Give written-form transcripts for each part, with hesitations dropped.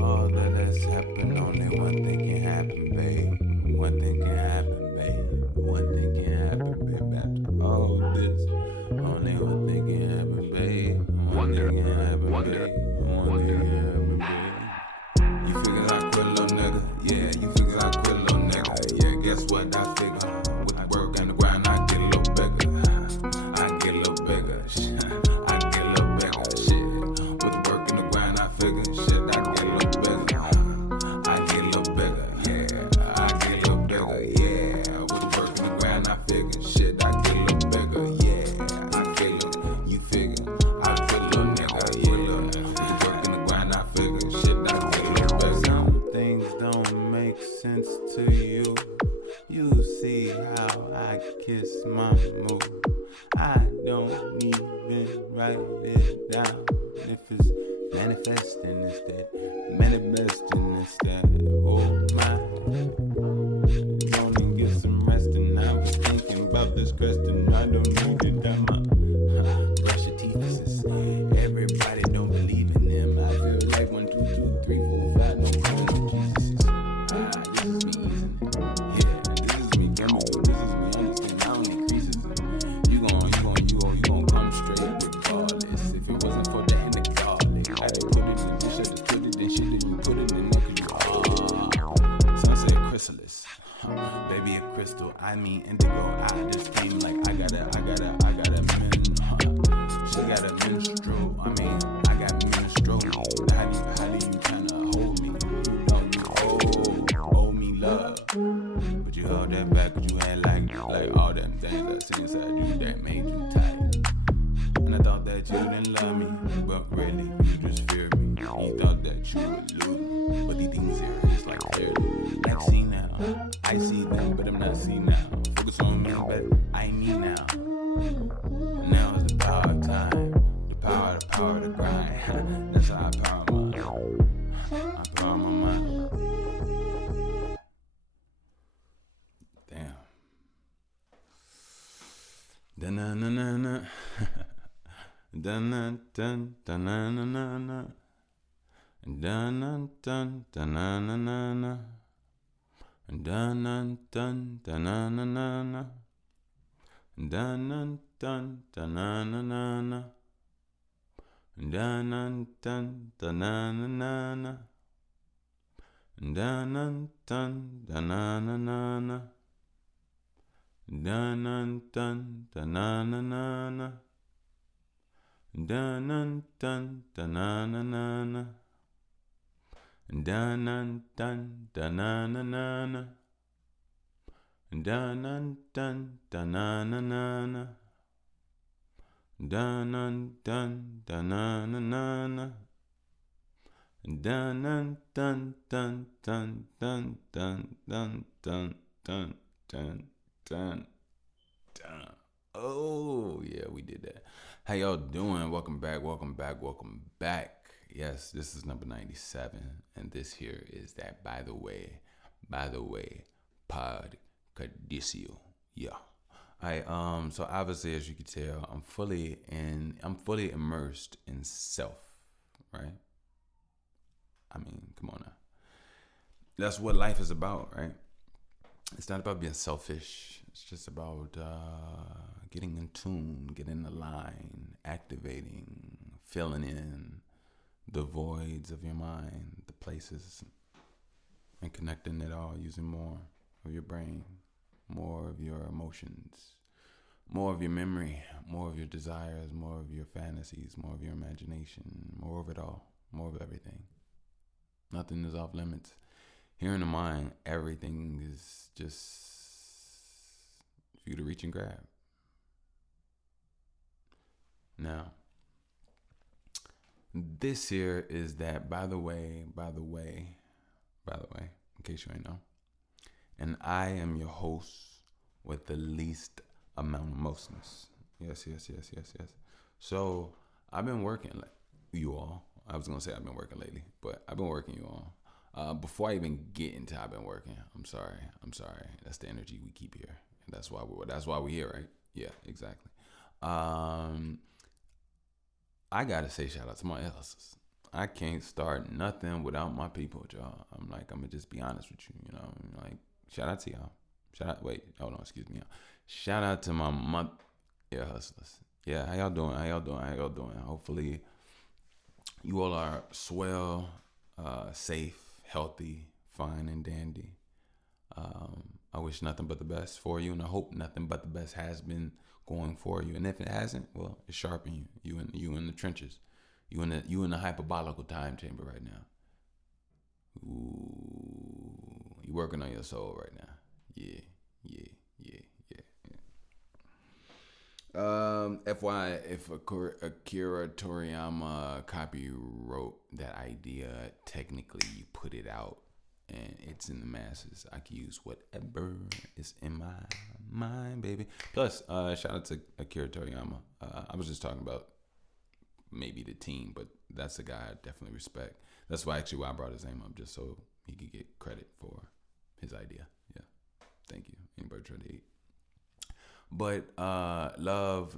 All that has happened, only one thing can happen, babe. One thing can happen, babe. One thing can happen, babe. After all this, only one thing can happen, babe. One thing can happen, babe. One thing can happen, babe. You figure I quit, little nigga. Yeah, you figure I quit, little nigga. Yeah, guess what? I figure with the work and the grind, I get a little bigger. I get a little bigger. I get a little bigger. Shit. With the work and the grind, I figure shit. I get a little bigger. I get a little bigger. Yeah, I get a little bigger. Yeah, with the work and the grind, I figure shit. I get a little bigger. Yeah, I get a little. You figure I quit, little nigga. Yeah, with the work and the grind, I figure shit. I get a little bigger. Some things don't make sense to you. You see how I kiss my move. I don't even write it down. If it's manifesting, it's that. Manifesting, it's that. Oh my. Gonna get some rest, and I was thinking about this question. I don't need it. Brush your teeth, sis. Everybody don't believe in them. I feel like 1, 2, 2, 3, 4, 5. No more Jesus. This is me easing it. Yeah, this is me coming. This is me understanding. I don't need creases. You gon' come straight regardless. If it wasn't for that and the garlic, I done put it in. You should've put it in. Shit, you put it in. Sunset chrysalis. Baby a crystal, I mean indigo. I just came like I got a min. She got a minstrel. I mean, I got minstrel. How do you kinda hold me? You know you owe me love, but you held that back 'cause you had like all them things that's inside you that made you tight. And I thought that you didn't love me, but really you just feared me. You thought that you would lose me, but these things here is like clearly. Like see now, I see them, but I'm not see now. Focus on me, but I need now. Now is the power of time, the power of the grind. That's how I power my mind. I power my mind. Damn. Da-na-na-na-na. Dun-dun-dun, dun-na-na-na-na. Dun-dun-dun, dun-na-na-na-na. Dun-dun-dun, dun-na-na-na-na. Dun-dun-dun, dun-na-na-na-na. Dun-dun-dun, dun-na-na-na-na. Dun-dun-dun, dun-na-na-na-na. Dun-dun-dun, dun-na-na-na-na. Dun-dun-dun, dun-na-na-na-na. Dun-dun-dun, dun-na-na-na-na. Dun-dun-dun, dun-na-na-na-na. Dun-dun-dun, dun-na-na-na-na. Dun-dun-dun-dun-dun-dun-dun-dun-dun-dun-dun. Oh, yeah, we did that. How y'all doing? Welcome back. Yes, this is number 97, and this here is that by the way, Podcadisio. Yeah. So obviously as you can tell, I'm fully immersed in self, right? I mean, come on now. That's what life is about, right? It's not about being selfish. It's just about getting in tune, getting in the line, activating, filling in the voids of your mind, the places, and connecting it all using more of your brain, more of your emotions, more of your memory, more of your desires, more of your fantasies, more of your imagination, more of it all, more of everything. Nothing is off limits. Here in the mind, everything is just for you to reach and grab. Now, this here is that, by the way, in case you ain't know, and I am your host with the least amount of mostness. Yes. So, I've been working, like you all. I was going to say I've been working lately, but I've been working you all. Before I even get into how I've been working, I'm sorry. That's the energy we keep here. And that's why we're here, right? Yeah, exactly. I gotta say shout out to my elders. I can't start nothing without my people, y'all. I'm like, I'm gonna just be honest with you. You know, like, shout out to y'all. Shout out. Wait, hold on. Excuse me. Y'all. Shout out to my yeah, hustlers. Yeah, how y'all doing? How y'all doing? How y'all doing? Hopefully, you all are swell, safe, healthy, fine, and dandy. I wish nothing but the best for you, and I hope nothing but the best has been going for you. And if it hasn't, well, it's sharpening you. You in the trenches. You in the hyperbolical time chamber right now. Ooh, you working on your soul right now. Yeah, yeah, yeah, yeah. FYI, if Akira Toriyama copywrote that idea, technically you put it out and it's in the masses. I can use whatever is in my mind, baby. Plus, shout out to Akira Toriyama. I was just talking about maybe the team, but that's a guy I definitely respect. That's why I brought his name up, just so he could get credit for his idea. Yeah, thank you. Anybody try to eat? But love.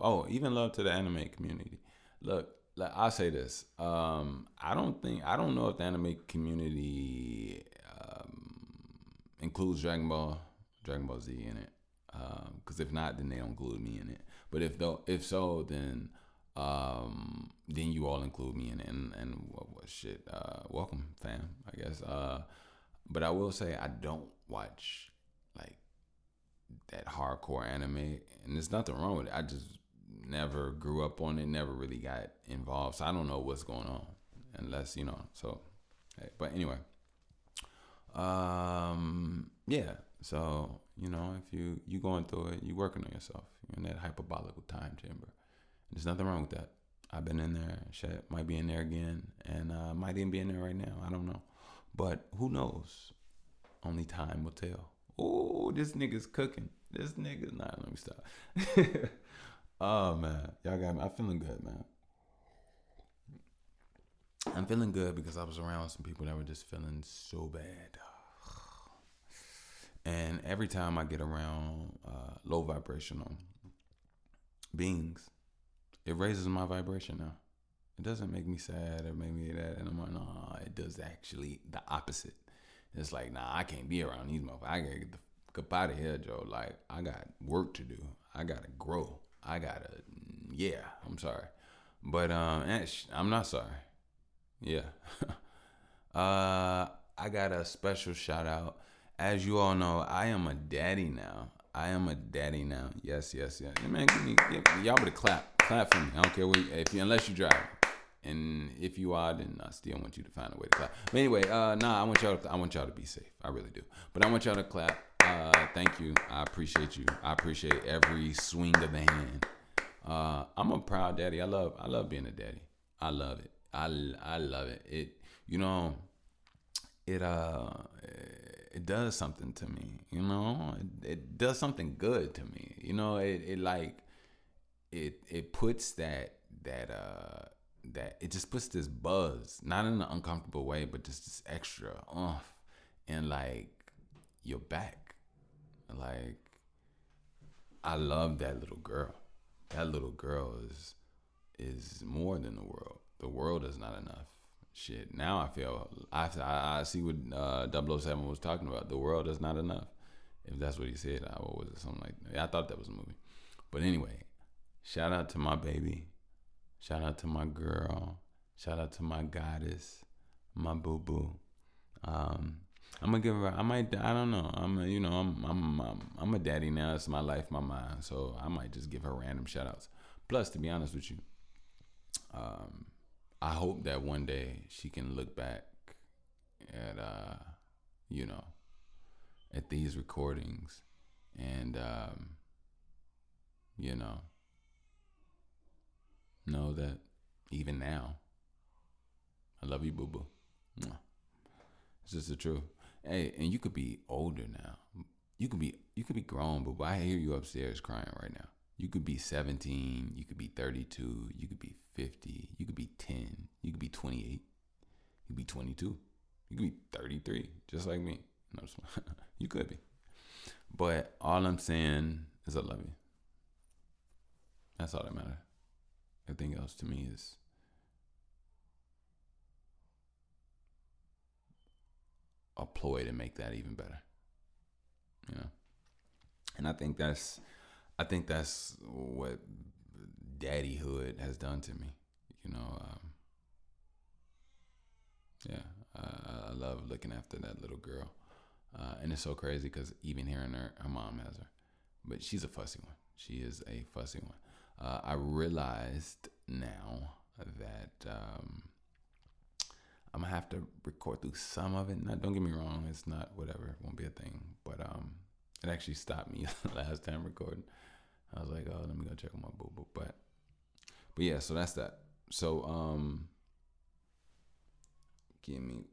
Oh, even love to the anime community. Look, like, I'll say this. I don't know if the anime community includes Dragon Ball Z in it. Because if not, then they don't include me in it. But if so, then you all include me in it. And what shit? Welcome, fam. I guess. But I will say I don't watch like that hardcore anime, and there's nothing wrong with it. I just never grew up on it, never really got involved, so I don't know what's going on unless So, hey, but anyway, yeah. So if you going through it, you working on yourself. You're in that hyperbolical time chamber. There's nothing wrong with that. I've been in there. Shit, might be in there again, and might even be in there right now. I don't know, but who knows? Only time will tell. Oh, this nigga's cooking. This nigga, nah, let me stop. Oh man, y'all got me. I'm feeling good, man. I'm feeling good because I was around some people that were just feeling so bad. And every time I get around low vibrational beings, it raises my vibration now. It doesn't make me sad or make me that. And I'm like, nah, it does actually the opposite. It's like, nah, I can't be around these motherfuckers. I gotta get the fuck out of here, Joe. Like, I got work to do. I gotta grow. Yeah, I'm sorry. But I'm not sorry. Yeah. I got a special shout out. As you all know, I am a daddy now. Yes. Man, y'all better clap for me. I don't care unless you drive. And if you are, then I still want you to find a way to clap. But anyway, I want y'all to be safe. I really do. But I want y'all to clap. Thank you. I appreciate you. I appreciate every swing of the hand. I'm a proud daddy. I love being a daddy. I love it. I love it. It does something to me. It does something good to me. It puts that it just puts this buzz, not in an uncomfortable way, but just this extra and like your back. Like, I love that little girl. That little girl is more than the world. The world is not enough. Shit. Now I see what 007 was talking about. The world is not enough. If that's what he said, what was it? Something like that. I thought that was a movie. But anyway, shout out to my baby. Shout out to my girl. Shout out to my goddess, my boo boo. I'm gonna give her. I don't know. I'm a daddy now. It's my life, my mind. So I might just give her random shout outs. Plus, to be honest with you, I hope that one day she can look back at at these recordings and know that even now, I love you, boo boo. It's just the truth. Hey, and you could be older now. You could be grown, but I hear you upstairs crying right now. You could be 17. You could be 32. You could be 50. You could be 10. You could be 28. You could be 22. You could be 33, just like me. No, you could be. But all I'm saying is I love you. That's all that matters. Everything else to me is ploy to make that even better. You know, and I think that's what daddyhood has done to me. You know, I love looking after that little girl, and it's so crazy because even hearing her mom has her, but she's a fussy one. She is a fussy one. I realized now that I'm gonna have to record through some of it. Now, don't get me wrong, it's not whatever, it won't be a thing. But it actually stopped me last time recording. I was like, oh, let me go check on my boo boo. But yeah, so that's that. So give me.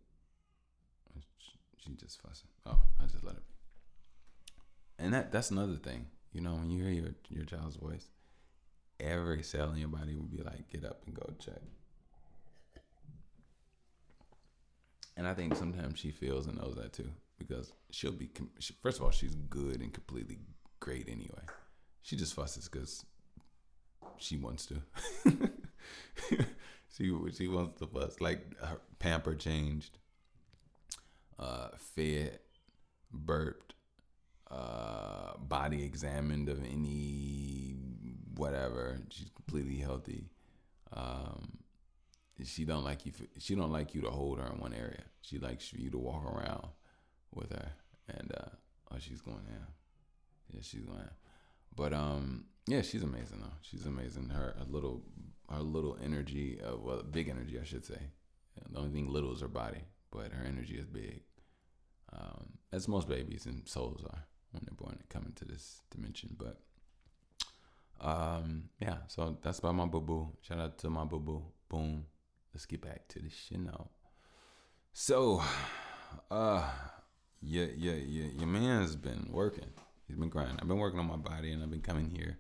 She just fussing. Oh, I just let it be. And that's another thing. You know, when you hear your child's voice, every cell in your body will be like, get up and go check. And I think sometimes she feels and knows that too, because first of all, she's good and completely great anyway. She just fusses because she wants to. she wants to fuss. Like her pamper changed, fed, burped, body examined of any whatever. She's completely healthy. She don't like you to hold her in one area. She likes you to walk around with her. And she's going down. Yeah, she's going down. But yeah, she's amazing though. She's amazing. Her little energy, big energy, I should say. The only thing little is her body, but her energy is big. As most babies and souls are when they're born and come into this dimension. But yeah, so that's about my boo boo. Shout out to my boo boo. Boom. Let's get back to the shit now. So, your man's been working. He's been grinding. I've been working on my body, and I've been coming here,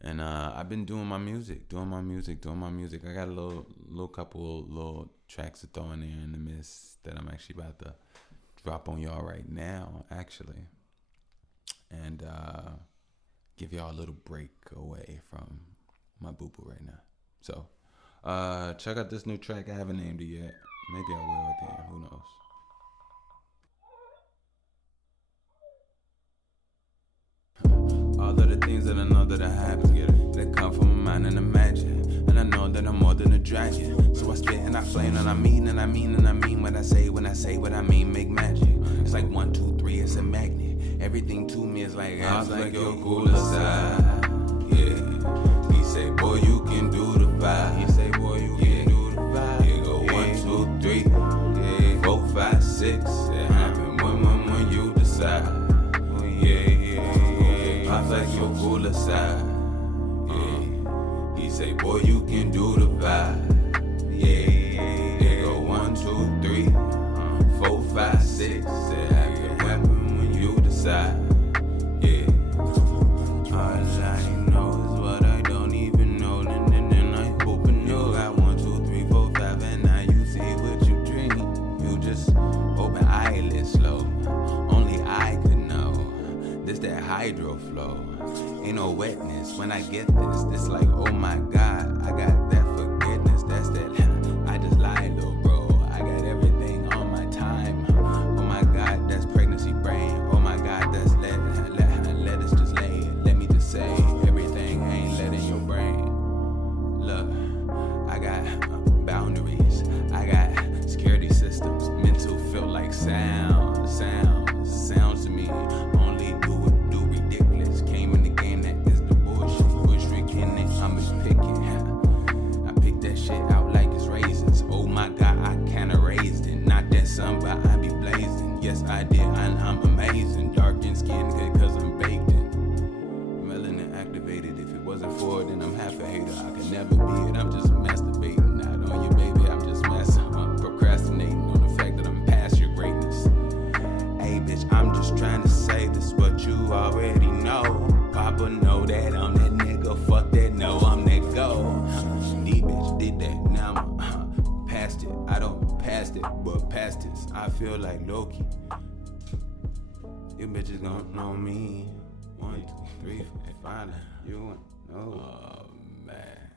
and I've been doing my music. I got a little couple little tracks to throw in there in the midst that I'm actually about to drop on y'all right now, actually, and give y'all a little break away from my boo boo right now. So. Check out this new track. I haven't named it yet. Maybe I will at the end. Who knows? All of the things that I know that I happen, they come from my mind and imagine. And I know that I'm more than a dragon. So I spit and I flame and I mean and I mean and I mean what I say when I say what I mean. Make magic. It's like 1, 2, 3. It's a magnet. Everything to me is like I was like your cooler side. Yeah. He say, boy, you can do the vibe. He say, boy, you can do the vibe. Yeah, go 1, 2, 3, yeah, 4, 5, 6. It happen when you decide. Yeah. Pops like your cooler side. Yeah. He say, boy, you can do the vibe. Yeah. Go 1, 2, 3, 4, 5, 6. It happen when you decide. Yeah. All I know is what I don't even know. Then I hope and know. Got 1, 2, 3, 4, 5, and now you see what you dream. You just open eyelids slow. Only I could know. This that hydro flow. Ain't no wetness when I get this. This like, oh my God, I got that forgiveness. That's that. I just lied, little bro. I got everything on my time. Oh my God, that's pregnancy brain. Oh my God, that's let us just lay. Let me just say, everything ain't letting your brain. Look, I got boundaries. I got security systems. Mental feel like sounds to me. Only do ridiculous. Came in the game, that is the bullshit. Bush freaking it, I'm just picking. I pick that shit out like it's raisins. Oh my God, I kinda raised it. Not that sun, but I be blazing. Yes, I did, and I'm amazing. Darkened skin, good cause I'm baked in. Melanin activated. If it wasn't for it, then I'm half a hater. I could never be it. I'm just masturbating. Not on you, baby. I'm just procrastinating on the fact that I'm past your greatness. Hey, bitch, I'm just trying to say this, but you already know. Papa know that I'm that nigga. Fuck that, no, I'm that go. D bitch did that. Now I'm past it. I don't past it, but past this. I feel like Loki. You bitches gon' know me. 1, 2, 3, 4, 5. You want no? Oh man.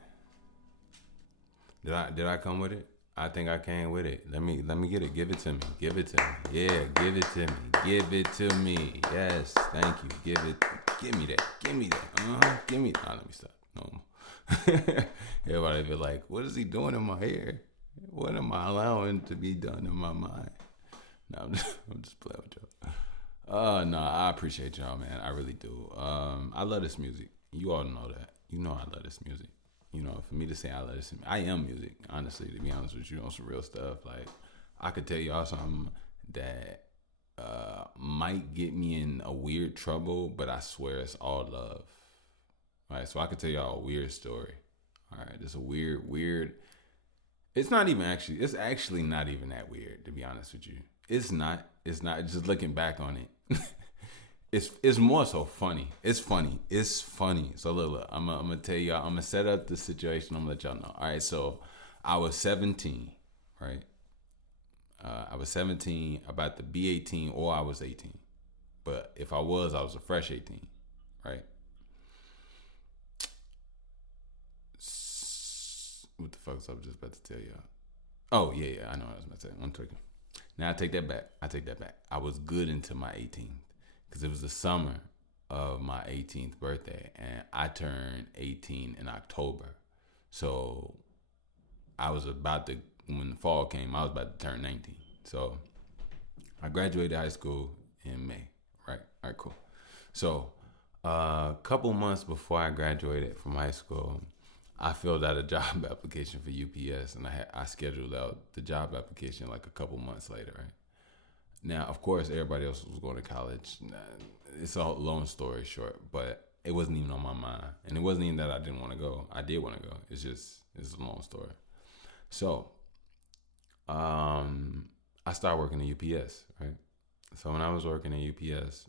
Did I come with it? I think I came with it. Let me get it. Give it to me. Give it to me. Yeah, give it to me. Give it to me. Yes, thank you. Give me that. Give me that. Give me. Let me stop. No more. Everybody be like, what is he doing in my hair? What am I allowing to be done in my mind? No, I'm just playing with y'all. No, I appreciate y'all, man. I really do. I love this music. You all know that. You know I love this music. You know, for me to say I love this, I am music, honestly, to be honest with you, on some real stuff. Like, I could tell y'all something that might get me in a weird trouble, but I swear it's all love. Right? So I could tell y'all a weird story. All right, it's a weird. It's actually not even that weird, to be honest with you. It's not. Just looking back on it. It's more so funny. It's funny. So look, I'm gonna tell y'all. I'm gonna set up the situation. I'm gonna let y'all know. All right. So I was 17, right? I was 17, about to be 18, or I was 18. But if I was a fresh 18, right? What the fuck was I just about to tell y'all? Oh yeah. I know what I was about to say. I'm tweaking. Now I take that back. I was good into my 18th. Because it was the summer of my 18th birthday, and I turned 18 in October. So I was when the fall came, I was about to turn 19. So I graduated high school in May, right? All right, cool. So a couple months before I graduated from high school, I filled out a job application for UPS, and I scheduled out the job application like a couple months later, right? Now, of course, everybody else was going to college. It's a long story short, but it wasn't even on my mind. And it wasn't even that I didn't want to go. I did want to go. It's a long story. So, I started working at UPS, right? So when I was working at UPS,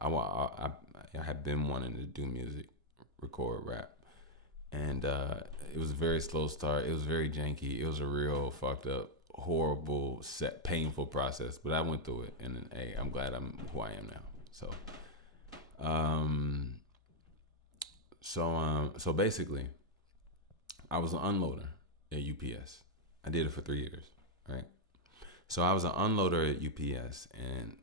I had been wanting to do music, record, rap. And it was a very slow start. It was very janky. It was a real fucked up, horrible, painful process, but I went through it, and hey, I'm glad I'm who I am now. So basically, I was an unloader at UPS. I did it for 3 years, right? So I was an unloader at UPS, and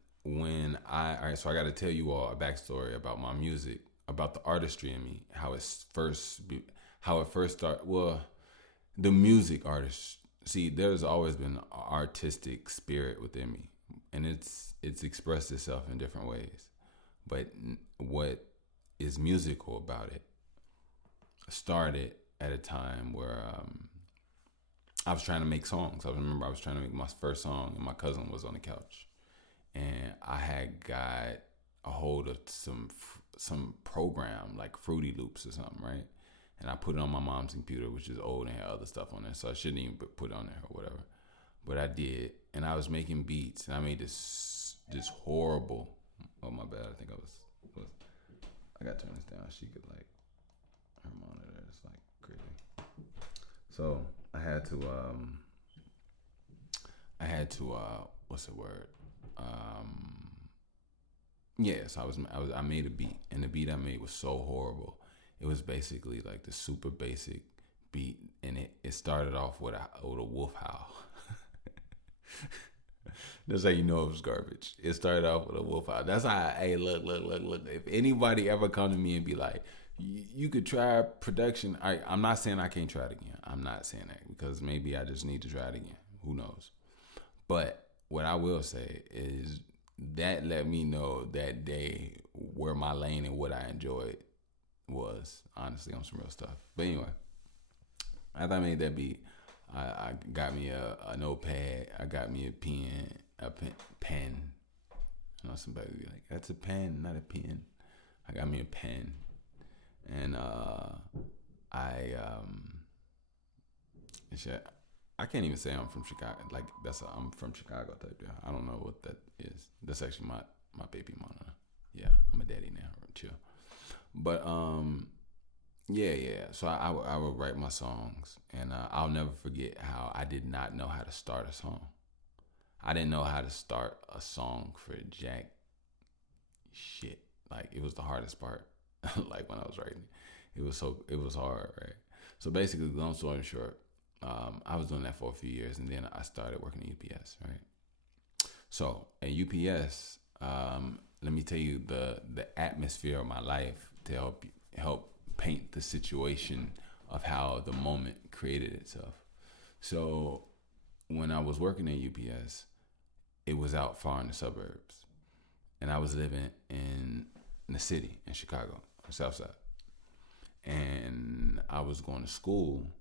so I got to tell you all a backstory about my music, about the artistry in me, how it first started. Well, the music artist. See, there's always been an artistic spirit within me, and it's expressed itself in different ways. But what is musical about it started at a time where I was trying to make songs. I remember I was trying to make my first song, and my cousin was on the couch, and I had got a hold of some program like Fruity Loops or something, right? And I put it on my mom's computer, which is old and had other stuff on there, so I shouldn't even put it on there or whatever. But I did, and I was making beats, and I made this horrible. Oh my bad, I think I gotta turn this down. She could like her monitor. It's like crazy. So I had to what's the word? Yeah. So I made a beat, and the beat I made was so horrible. It was basically like the super basic beat, and it started off with a wolf howl. That's how you know it was garbage. It started off with a wolf howl. That's how, hey, look. If anybody ever come to me and be like, you could try production. I'm not saying I can't try it again. I'm not saying that, because maybe I just need to try it again. Who knows? But what I will say is that let me know that day where my lane and what I enjoyed was, honestly, on some real stuff. But anyway, after I made that beat, I got me a notepad. I got me a pen. You know, somebody would be like, "That's a pen, not a pen." I got me a pen, and I can't even say I'm from Chicago. Like I'm from Chicago type deal. I don't know what that is. That's actually my baby mama. Yeah, I'm a daddy now. Chill. But yeah. So I would write my songs, and I'll never forget how I did not know how to start a song. I didn't know how to start a song for jack shit. Like, it was the hardest part. Like, when I was writing, it was hard, right? So basically, long story short, I was doing that for a few years, and then I started working at UPS, right? So at UPS, let me tell you the atmosphere of my life to help paint the situation of how the moment created itself. So when I was working at UPS, it was out far in the suburbs, and I was living in the city in Chicago, on the South Side, and I was going to school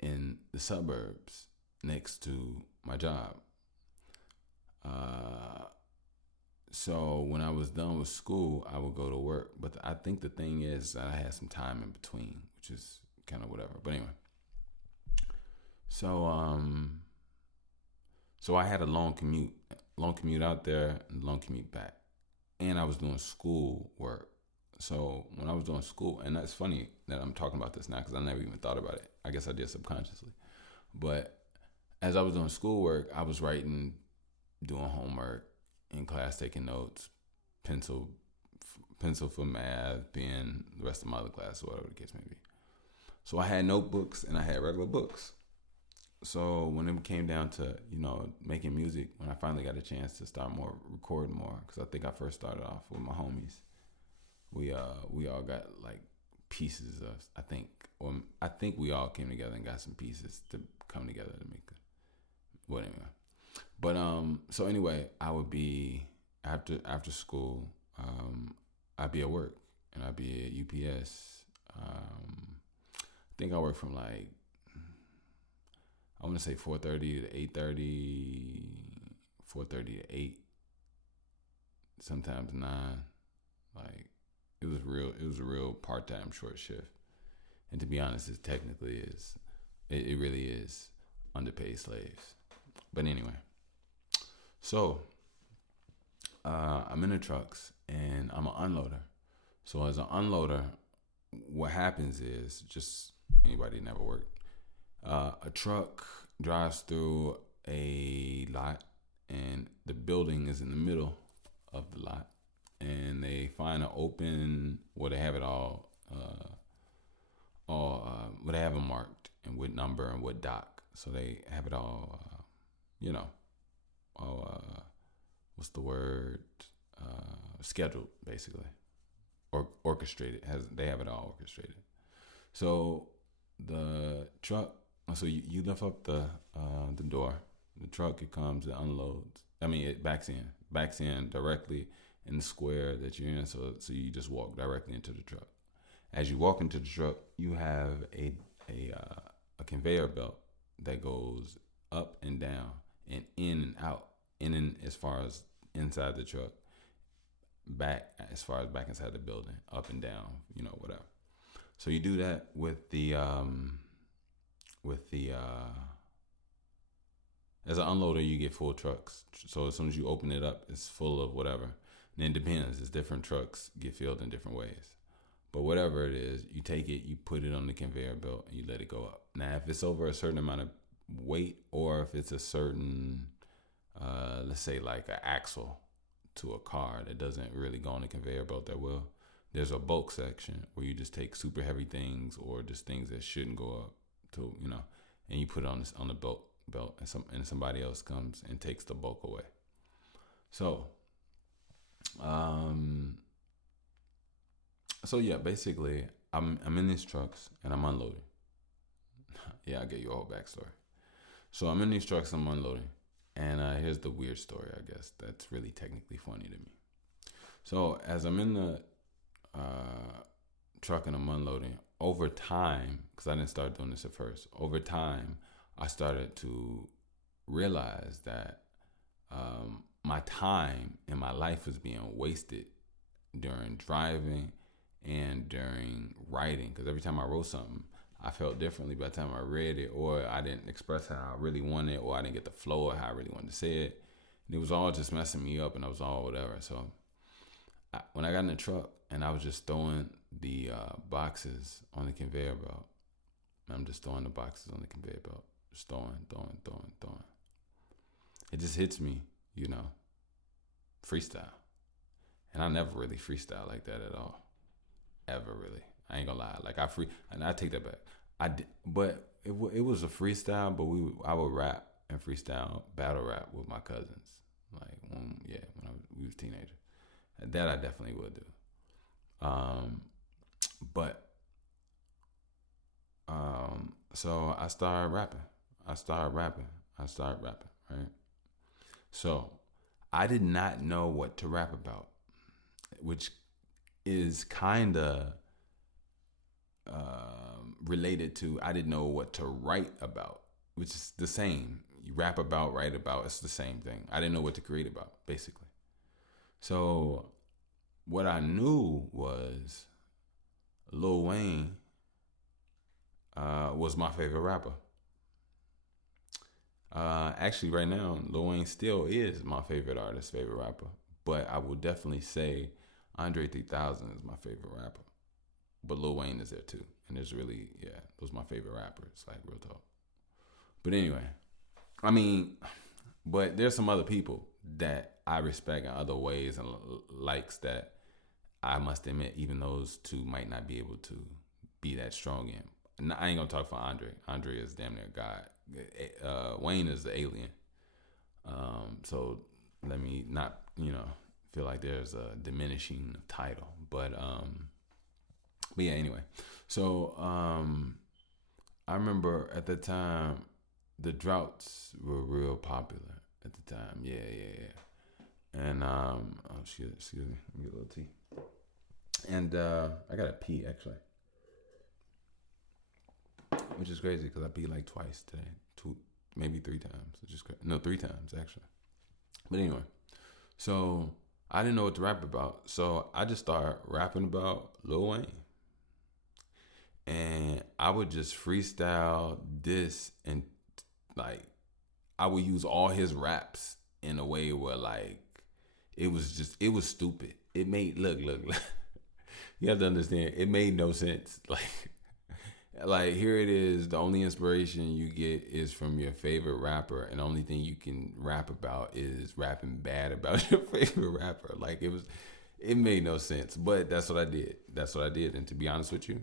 in the suburbs next to my job. So when I was done with school, I would go to work. But I think the thing is that I had some time in between, which is kind of whatever. But anyway, so so I had a long commute out there and long commute back, and I was doing school work. So when I was doing school, and that's funny that I'm talking about this now because I never even thought about it. I guess I did subconsciously. But as I was doing schoolwork, I was writing, doing homework, in class taking notes, pencil for math, pen, the rest of my other class, or whatever the case may be. So I had notebooks and I had regular books. So when it came down to, making music, when I finally got a chance to start recording more, because I think I first started off with my homies, we all got like pieces of, I think we all came together and got some pieces to come together to make it. Well, anyway. But so anyway, I would be after school, I'd be at work and I'd be at UPS. I think I worked from like, I want to say 4:30 to 8:30, 4:30 to 8, sometimes 9. Like it was a real part-time short shift. And to be honest, it technically is, it really is underpaid slaves. But anyway. So, I'm in the trucks and I'm an unloader. So as an unloader, what happens is, just anybody never worked, a truck drives through a lot and the building is in the middle of the lot, and they find an open, well, they have it all they have it marked and what number and what dock. So they have it all, what's the word? Scheduled, basically, or orchestrated. They have it all orchestrated. So the truck. So you lift up the door. The truck, it comes, it unloads. It backs in directly in the square that you're in. So you just walk directly into the truck. As you walk into the truck, you have a conveyor belt that goes up and down and in and out, in and as far as inside the truck, back as far as back inside the building, up and down, whatever. So you do that with the as an unloader, you get full trucks. So as soon as you open it up, it's full of whatever. And it depends. It's different trucks get filled in different ways. But whatever it is, you take it, you put it on the conveyor belt, and you let it go up. Now, if it's over a certain amount of weight, or if it's a certain, let's say like an axle to a car that doesn't really go on the conveyor belt that well, there's a bulk section where you just take super heavy things or just things that shouldn't go up to, and you put it on the belt, and somebody else comes and takes the bulk away. So, yeah, basically, I'm in these trucks and I'm unloading. Yeah, I'll get you a whole backstory. So I'm in these trucks, I'm unloading, and here's the weird story, I guess, that's really technically funny to me. So as I'm in the truck and I'm unloading, over time, because I didn't start doing this at first, over time, I started to realize that my time in my life was being wasted during driving and during writing, because every time I wrote something, I felt differently by the time I read it, or I didn't express how I really wanted it, or I didn't get the flow of how I really wanted to say it. And it was all just messing me up, and I was all whatever. So when I got in the truck and I was just throwing the boxes on the conveyor belt, I'm just throwing the boxes on the conveyor belt, just throwing. It just hits me, freestyle. And I never really freestyle like that at all. Ever really. I ain't gonna lie. Like and I take that back. but it was a freestyle. But I would rap and freestyle, battle rap with my cousins. Like when we was teenagers. That I definitely would do. But so I started rapping. Right. So I did not know what to rap about, which is kind of related to I didn't know what to write about, which is the same. You rap about, write about, it's the same thing. I didn't know what to create about, basically. So what I knew was Lil Wayne was my favorite rapper. Actually, right now, Lil Wayne still is my favorite artist, favorite rapper. But I will definitely say Andre 3000 is my favorite rapper. But Lil Wayne is there too. And there's really, those are my favorite rappers, like real talk. But anyway, I mean, but there's some other people that I respect in other ways and likes that I must admit, even those two might not be able to be that strong in. And I ain't gonna talk for Andre. Andre is damn near God. Wayne is the alien. So let me not, feel like there's a diminishing title. But yeah, anyway. So I remember at the time the droughts were real popular at the time. Yeah. And excuse me, let me get a little tea. And I gotta pee actually, which is crazy because I peed like twice today, 2, maybe 3 times. It's just crazy. No, 3 times actually. But anyway, so I didn't know what to rap about, so I just started rapping about Lil Wayne, and I would just freestyle this, and like I would use all his raps in a way where like it was stupid. It made look. You have to understand, it made no sense. Like here it is, the only inspiration you get is from your favorite rapper, and the only thing you can rap about is rapping bad about your favorite rapper. Like it made no sense. But that's what I did. And to be honest with you,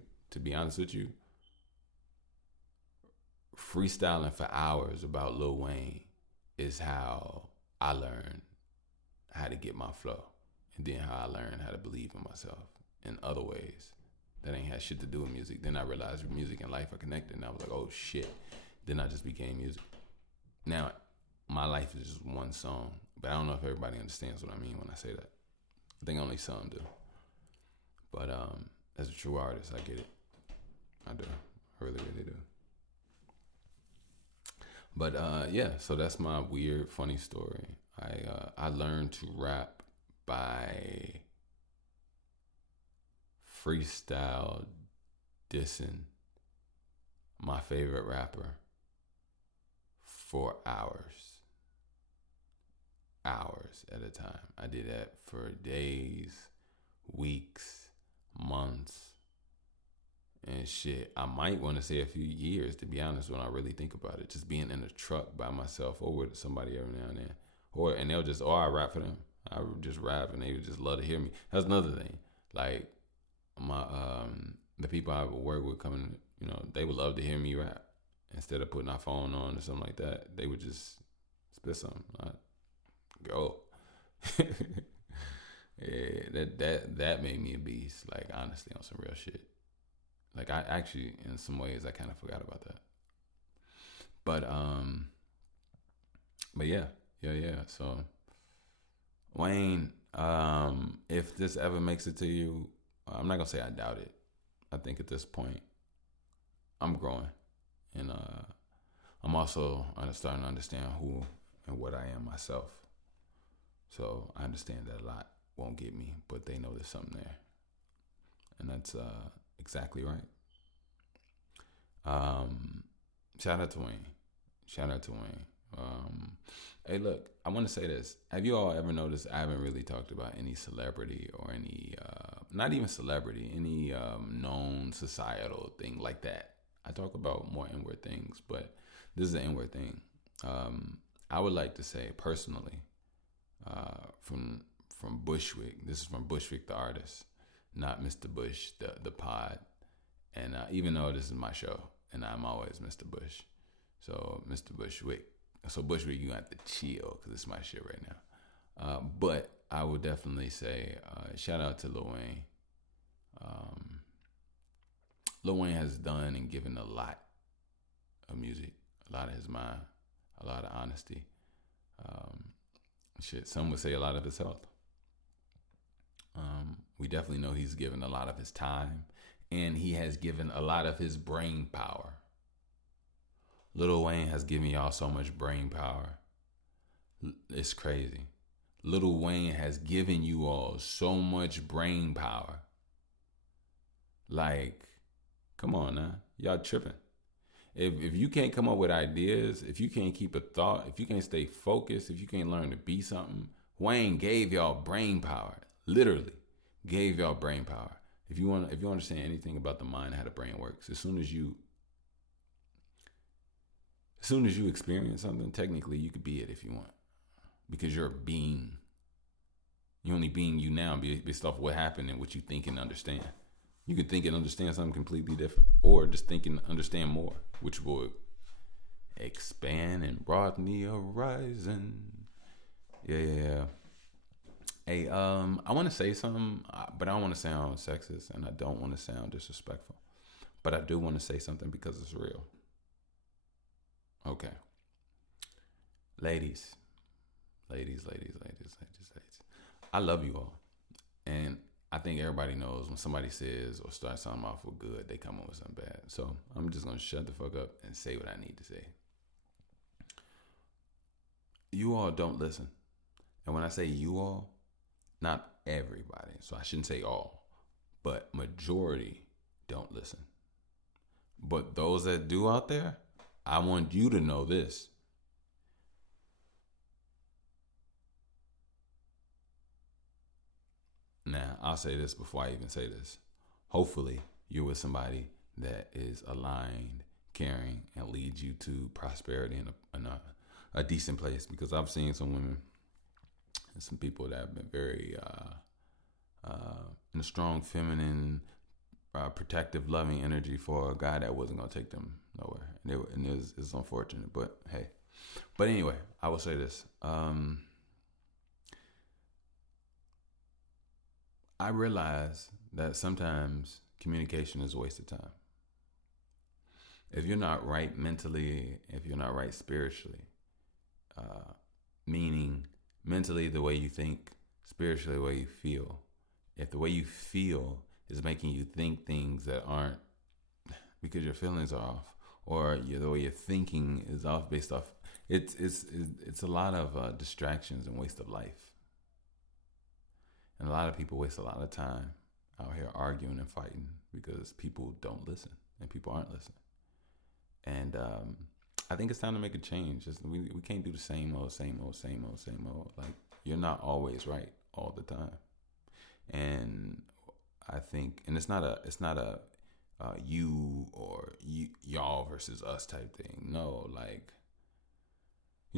freestyling for hours about Lil Wayne is how I learned how to get my flow, and then how I learned how to believe in myself in other ways that ain't had shit to do with music. Then I realized music and life are connected, and I was like, oh shit. Then I just became music. Now, my life is just one song, but I don't know if everybody understands what I mean when I say that. I think only some do. But as a true artist, I get it. I do. I really, really do. But so that's my weird, funny story. I learned to rap by freestyle dissing my favorite rapper for hours at a time. I did that for days, weeks, months, and shit. I might want to say a few years, to be honest, when I really think about it. Just being in a truck by myself or with somebody every now and then. And they'll just, I rap for them. I would just rap and they would just love to hear me. That's another thing. Like, the people I would work with coming, they would love to hear me rap. Instead of putting our phone on or something like that, they would just spit something. Go. Yeah, that made me a beast. Like, honestly, on some real shit. Like, I actually, in some ways, I kind of forgot about that. But yeah. So, Wayne, if this ever makes it to you, I'm not gonna say I doubt it. I think at this point, I'm growing, and I'm also starting to understand who and what I am myself. So I understand that a lot won't get me, but they know there's something there, and that's exactly right. Shout out to Wayne. Hey, look, I want to say this. Have you all ever noticed I haven't really talked about any celebrity or any, not even celebrity, any known societal thing like that? I talk about more inward things, but this is an inward thing. I would like to say personally, from Bushwick. This is from Bushwick the artist, not Mr. Bush the pod. And even though this is my show, and I'm always Mr. Bush. So Mr. Bushwick. So Bushwick, you got to chill because it's my shit right now. But I would definitely say shout out to Lil Wayne. Lil Wayne has done and given a lot of music, a lot of his mind, a lot of honesty. Some would say a lot of his health. We definitely know he's given a lot of his time, and he has given a lot of his brain power. Lil Wayne has given y'all so much brain power. It's crazy. Lil Wayne has given you all so much brain power. Like, come on now. Y'all tripping. If you can't come up with ideas, if you can't keep a thought, if you can't stay focused, if you can't learn to be something, Wayne gave y'all brain power. Literally gave y'all brain power. If you understand anything about the mind, how the brain works, as soon as you experience something, technically you could be it if you want. Because you're a being. You're only being you now based off what happened and what you think and understand. You could think and understand something completely different. Or just think and understand more, which will expand and broaden the horizon. Yeah. Hey, I want to say something, but I don't want to sound sexist and I don't want to sound disrespectful. But I do want to say something because it's real. Okay. Ladies. I love you all. And I think everybody knows when somebody says or starts something off with good, they come up with something bad. So I'm just going to shut the fuck up and say what I need to say. You all don't listen. And when I say you all, not everybody. So I shouldn't say all. But majority don't listen. But those that do out there, I want you to know this. Now, I'll say this before I even say this. Hopefully, you're with somebody that is aligned, caring, and leads you to prosperity in a decent place. Because I've seen some women and some people that have been very in a strong, feminine, protective, loving energy for a guy that wasn't going to take them nowhere. And it's unfortunate, but hey. But anyway, I will say this. I realize that sometimes communication is a waste of time. If you're not right mentally, if you're not right spiritually, meaning mentally the way you think, spiritually the way you feel. If the way you feel is making you think things that aren't because your feelings are off, or the way you're thinking is off based off, it's a lot of distractions and waste of life. And a lot of people waste a lot of time out here arguing and fighting because people don't listen and people aren't listening. And I think it's time to make a change. We can't do the same old. Like, you're not always right all the time. And I think, and it's not a you or y'all versus us type thing. No, like,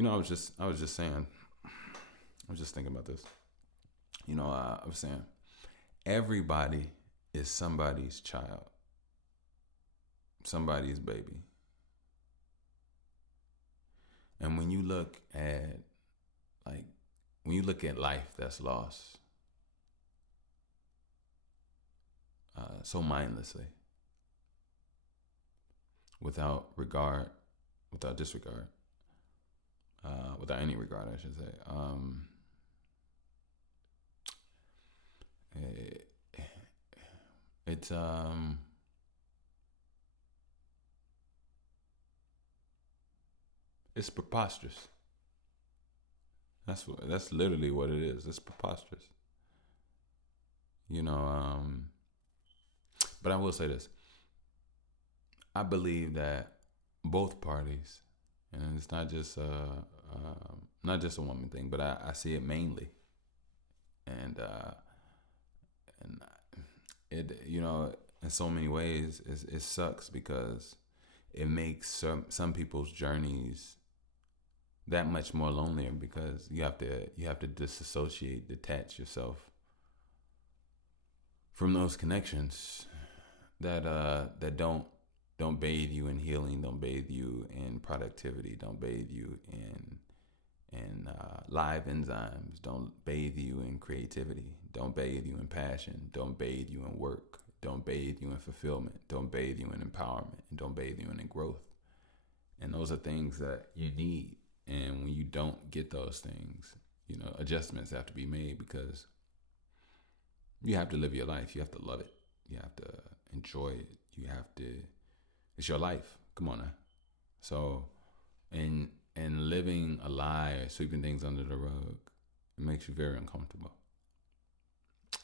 I was just saying, I was just thinking about this. I was saying, everybody is somebody's child, somebody's baby. And when you look at life that's lost so mindlessly, without regard, without disregard, without any regard, I should say. It's preposterous. That's literally what it is. It's preposterous. But I will say this. I believe that both parties, and it's not just a woman thing, but I see it mainly, and it in so many ways it sucks because it makes some people's journeys that much more lonelier because you have to disassociate, detach yourself from those connections that don't don't bathe you in healing. Don't bathe you in productivity. Don't bathe you in live enzymes. Don't bathe you in creativity. Don't bathe you in passion. Don't bathe you in work. Don't bathe you in fulfillment. Don't bathe you in empowerment. And don't bathe you in growth. And those are things that you need. And when you don't get those things, adjustments have to be made, because you have to live your life. You have to love it. You have to enjoy it. It's your life. Come on now. So, and living a lie or sweeping things under the rug, it makes you very uncomfortable.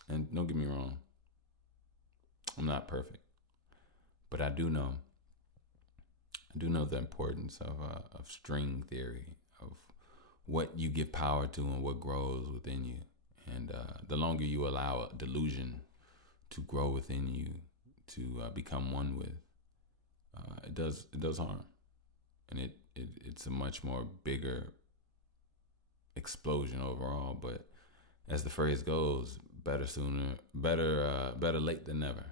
And don't get me wrong, I'm not perfect, but I do know the importance of string theory, of what you give power to and what grows within you. And the longer you allow a delusion to grow within you, to become one with, it does harm, and it's a much more bigger explosion overall. But as the phrase goes, better late than never.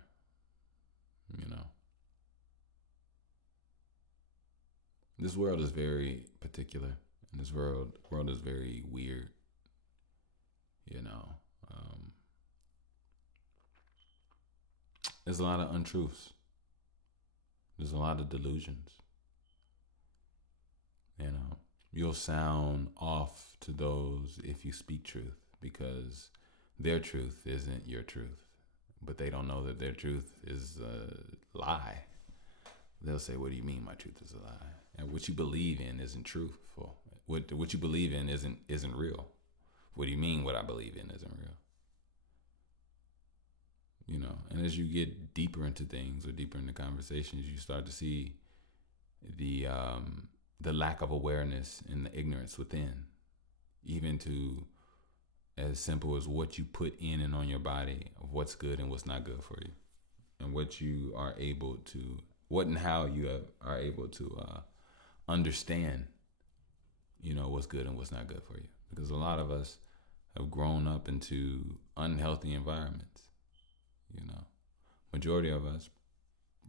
This world is very particular, and this world is very weird. There's a lot of untruths. There's a lot of delusions. You'll sound off to those if you speak truth, because their truth isn't your truth, but they don't know that their truth is a lie. They'll say, "What do you mean my truth is a lie?" And what you believe in isn't truthful. What you believe in isn't real. What do you mean what I believe in isn't real? And as you get deeper into things or deeper into conversations, you start to see the lack of awareness and the ignorance within, even to as simple as what you put in and on your body, of what's good and what's not good for you, and what and how you are able to understand, what's good and what's not good for you. Because a lot of us have grown up into unhealthy environments. Majority of us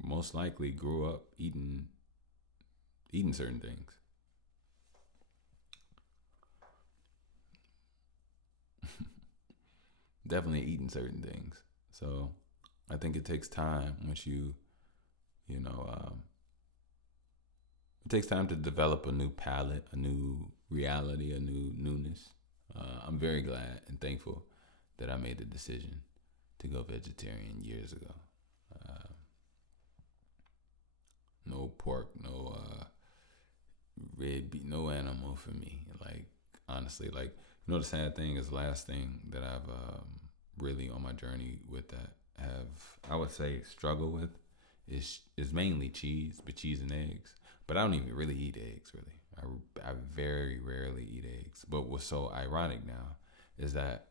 most likely grew up eating certain things. Definitely eating certain things. So I think it takes time once it takes time to develop a new palate, a new reality, a new newness. I'm very glad and thankful that I made the decision to go vegetarian years ago. No pork, no red beef, no animal for me. Like, honestly, the sad thing is, the last thing that I've really on my journey with that I would say struggle with is mainly cheese, but cheese and eggs. But I don't even really eat eggs, really. I very rarely eat eggs. But what's so ironic now is that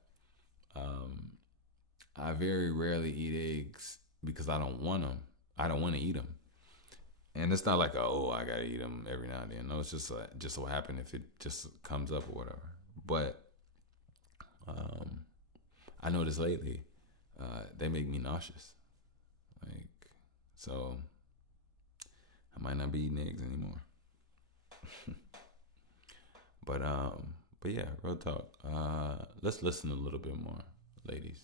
I very rarely eat eggs because I don't want them. I don't want to eat them. And it's not like, I gotta eat them every now and then. No, it's just what happened if it just comes up or whatever. But I noticed lately they make me nauseous. So I might not be eating eggs anymore. But yeah, real talk. Let's listen a little bit more, ladies,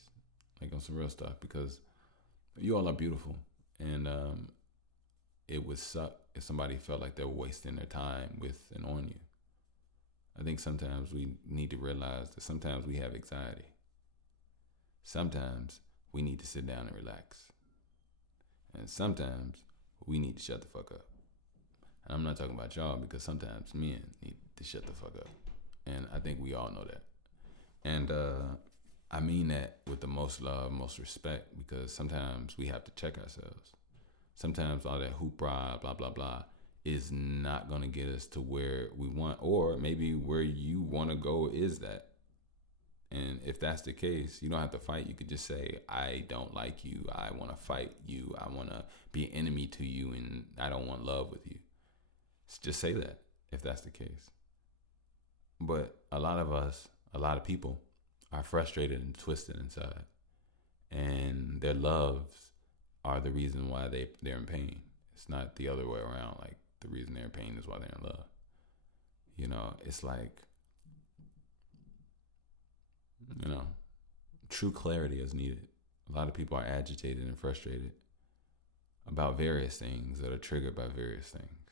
on some real stuff, because you all are beautiful, and it would suck if somebody felt like they were wasting their time with and on you. I think sometimes we need to realize that sometimes we have anxiety. Sometimes we need to sit down and relax. And sometimes we need to shut the fuck up. And I'm not talking about y'all, because sometimes men need to shut the fuck up. And I think we all know that. And I mean that with the most love, most respect, because sometimes we have to check ourselves. Sometimes all that hoopla, blah, blah, blah, is not going to get us to where we want, or maybe where you want to go is that. And if that's the case, you don't have to fight. You could just say, I don't like you. I want to fight you. I want to be an enemy to you, and I don't want love with you. Just say that if that's the case. But a lot of people are frustrated and twisted inside, and their loves are the reason why they're in pain. It's not the other way around. Like, the reason they're in pain is why they're in love. You know, it's like, you know, true clarity is needed. A lot of people are agitated and frustrated about various things that are triggered by various things.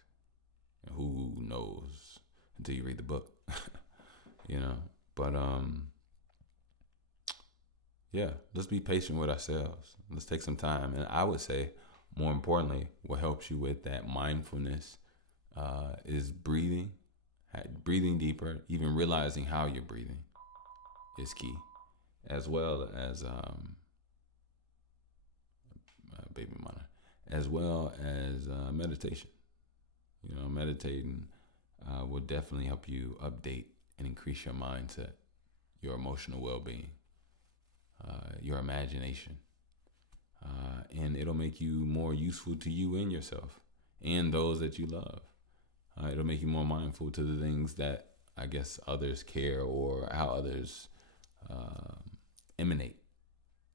And who knows until you read the book, you know? But, yeah, let's be patient with ourselves. Let's take some time. And I would say, more importantly, what helps you with that mindfulness is breathing deeper. Even realizing how you're breathing is key, as well as baby monitor, as well as meditation. You know, meditating will definitely help you update and increase your mindset, your emotional well-being, your imagination. And it'll make you more useful to you and yourself and those that you love. It'll make you more mindful to the things that I guess others care, or how others emanate,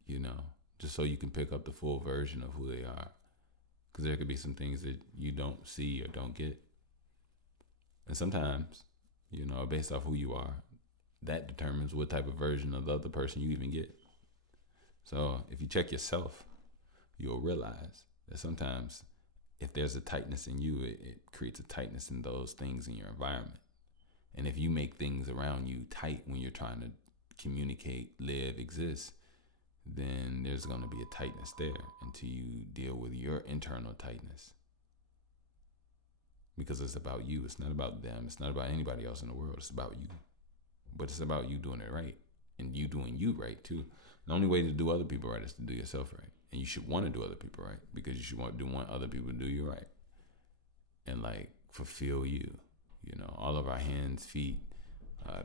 you know, just so you can pick up the full version of who they are. Because there could be some things that you don't see or don't get. And sometimes, you know, based off who you are, that determines what type of version of the other person you even get. So if you check yourself, you'll realize that sometimes if there's a tightness in you, it creates a tightness in those things in your environment. And if you make things around you tight when you're trying to communicate, live, exist, then there's going to be a tightness there until you deal with your internal tightness. Because it's about you. It's not about them. It's not about anybody else in the world. It's about you. But it's about you doing it right. And you doing you right, too. The only way to do other people right is to do yourself right. And you should want to do other people right, because you should want other people to do you right. And, like, fulfill you. You know, all of our hands, feet,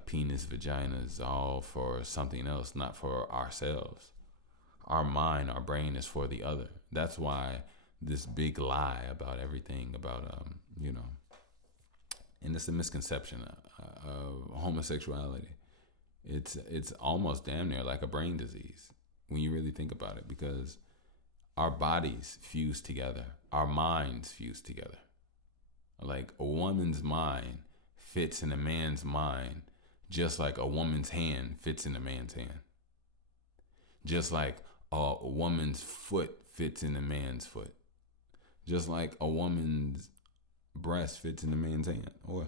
penis, vaginas, all for something else, not for ourselves. Our mind, our brain is for the other. That's why this big lie about everything, about, you know, and it's a misconception of homosexuality. It's almost damn near like a brain disease when you really think about it, because our bodies fuse together. Our minds fuse together. Like, a woman's mind fits in a man's mind just like a woman's hand fits in a man's hand. Just like a woman's foot fits in a man's foot. Just like a woman's breast fits in a man's hand. Or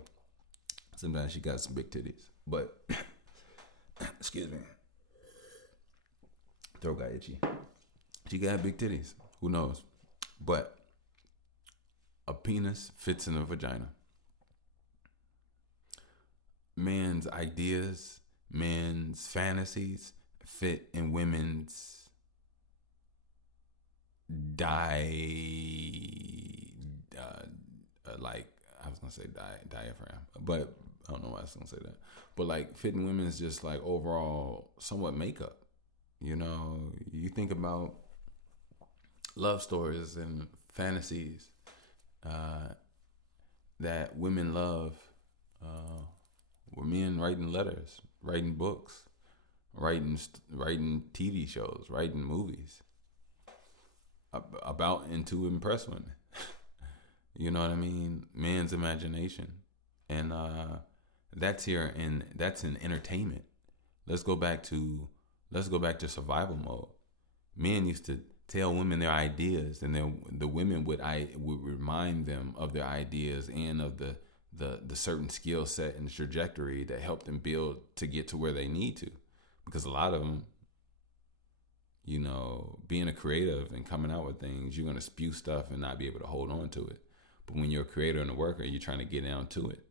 sometimes she got some big titties. But, excuse me. Throat got itchy. She got big titties. Who knows? But a penis fits in a vagina. Man's ideas, man's fantasies fit in women's diaphragm. But I don't know why I was going to say that. But, like, fit in women's just, like, overall somewhat makeup. You know, you think about love stories and fantasies that women love, were men writing letters, writing books, writing TV shows, writing movies about and to impress women. You know what I mean? Man's imagination. And that's in entertainment. Let's go back to survival mode. Men used to tell women their ideas, and then the women would remind them of their ideas and of the certain skill set and trajectory that helped them build to get to where they need to. Because a lot of them, you know, being a creative and coming out with things, you're going to spew stuff and not be able to hold on to it. But when you're a creator and a worker, you're trying to get down to it.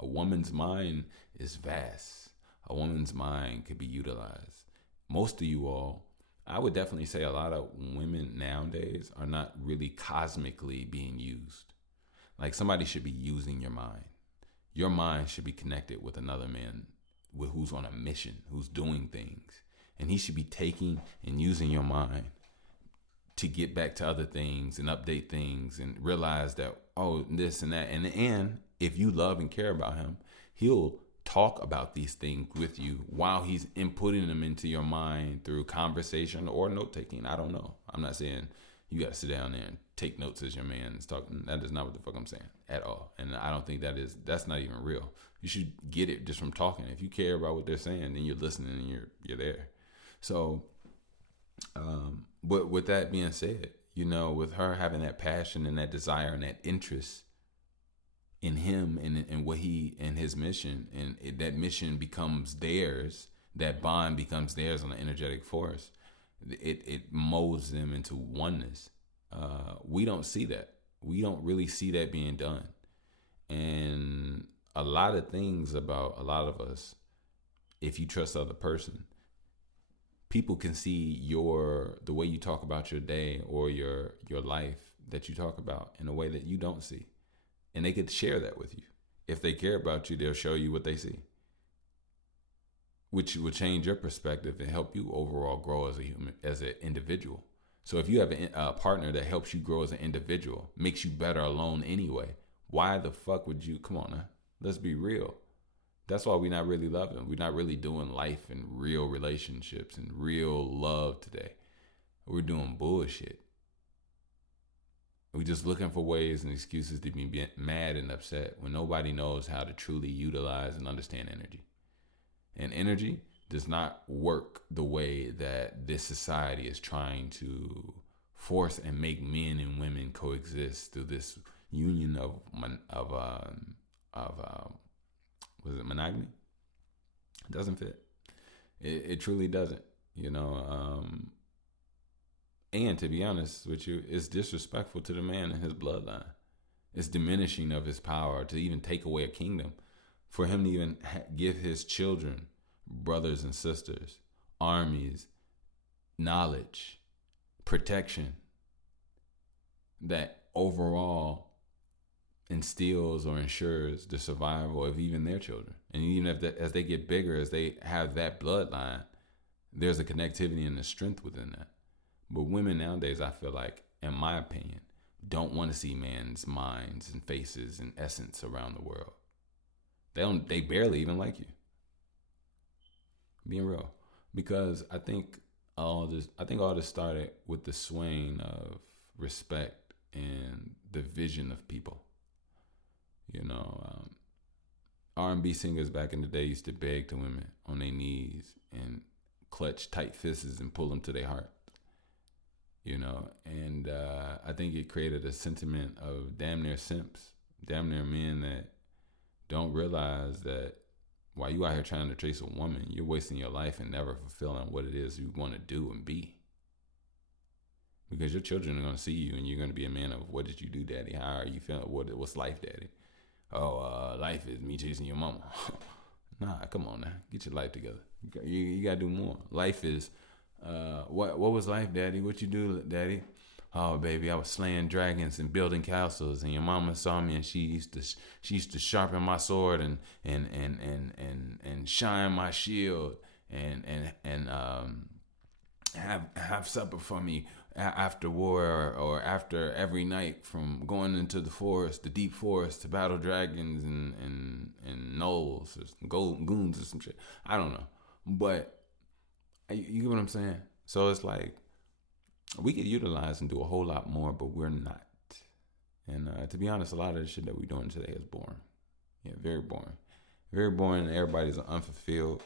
A woman's mind is vast. A woman's mind could be utilized. Most of you all, I would definitely say a lot of women nowadays are not really cosmically being used. Like, somebody should be using your mind. Your mind should be connected with another man who's on a mission, who's doing things. And he should be taking and using your mind to get back to other things and update things and realize that, oh, this and that. And if you love and care about him, he'll talk about these things with you while he's inputting them into your mind through conversation or note taking. I don't know. I'm not saying, you got to sit down there and take notes as your man is talking. That is not what the fuck I'm saying at all. And I don't think that's not even real. You should get it just from talking. If you care about what they're saying, then you're listening and you're there. So, but with that being said, you know, with her having that passion and that desire and that interest in him and what he and his mission, and that mission becomes theirs, that bond becomes theirs on an energetic force. It molds them into oneness. We don't see that. We don't really see that being done. And a lot of things about a lot of us, if you trust the other person, people can see the way you talk about your day or your life that you talk about in a way that you don't see. And they could share that with you. If they care about you, they'll show you what they see, which will change your perspective and help you overall grow as a human, as an individual. So if you have a partner that helps you grow as an individual, makes you better alone anyway, why the fuck would you? Come on now, let's be real. That's why we're not really loving. We're not really doing life and real relationships and real love today. We're doing bullshit. We're just looking for ways and excuses to be mad and upset when nobody knows how to truly utilize and understand energy. And energy does not work the way that this society is trying to force and make men and women coexist through this union of was it monogamy? It doesn't fit. It truly doesn't, you know. And to be honest with you, it's disrespectful to the man and his bloodline. It's diminishing of his power to even take away a kingdom, for him to even give his children, brothers and sisters, armies, knowledge, protection that overall instills or ensures the survival of even their children. And even as they get bigger, as they have that bloodline, there's a connectivity and a strength within that. But women nowadays, I feel like, in my opinion, don't want to see men's minds and faces and essence around the world. They barely even like you. Being real. Because I think all this started with the swaying of respect and the vision of people. You know, R&B singers back in the day used to beg to women on their knees and clutch tight fists and pull them to their heart. You know, and I think it created a sentiment of damn near simps, damn near men that don't realize that while you out here trying to chase a woman, you're wasting your life and never fulfilling what it is you want to do and be. Because your children are going to see you and you're going to be a man of, what did you do, daddy? How are you feeling? What's life, daddy? Oh, life is me chasing your mama. Nah, come on now. Get your life together. You got to do more. Life is, what was life, daddy? What you do, daddy? Oh, baby, I was slaying dragons and building castles, and your mama saw me, and she used to sharpen my sword and shine my shield and have supper for me after war or after every night, from going into the forest, the deep forest, to battle dragons and gnolls or goons or some shit. I don't know, but you get what I'm saying? So it's like, we could utilize and do a whole lot more, but we're not. And to be honest, a lot of the shit that we're doing today is boring. Yeah, very boring. Very boring, and everybody's unfulfilled.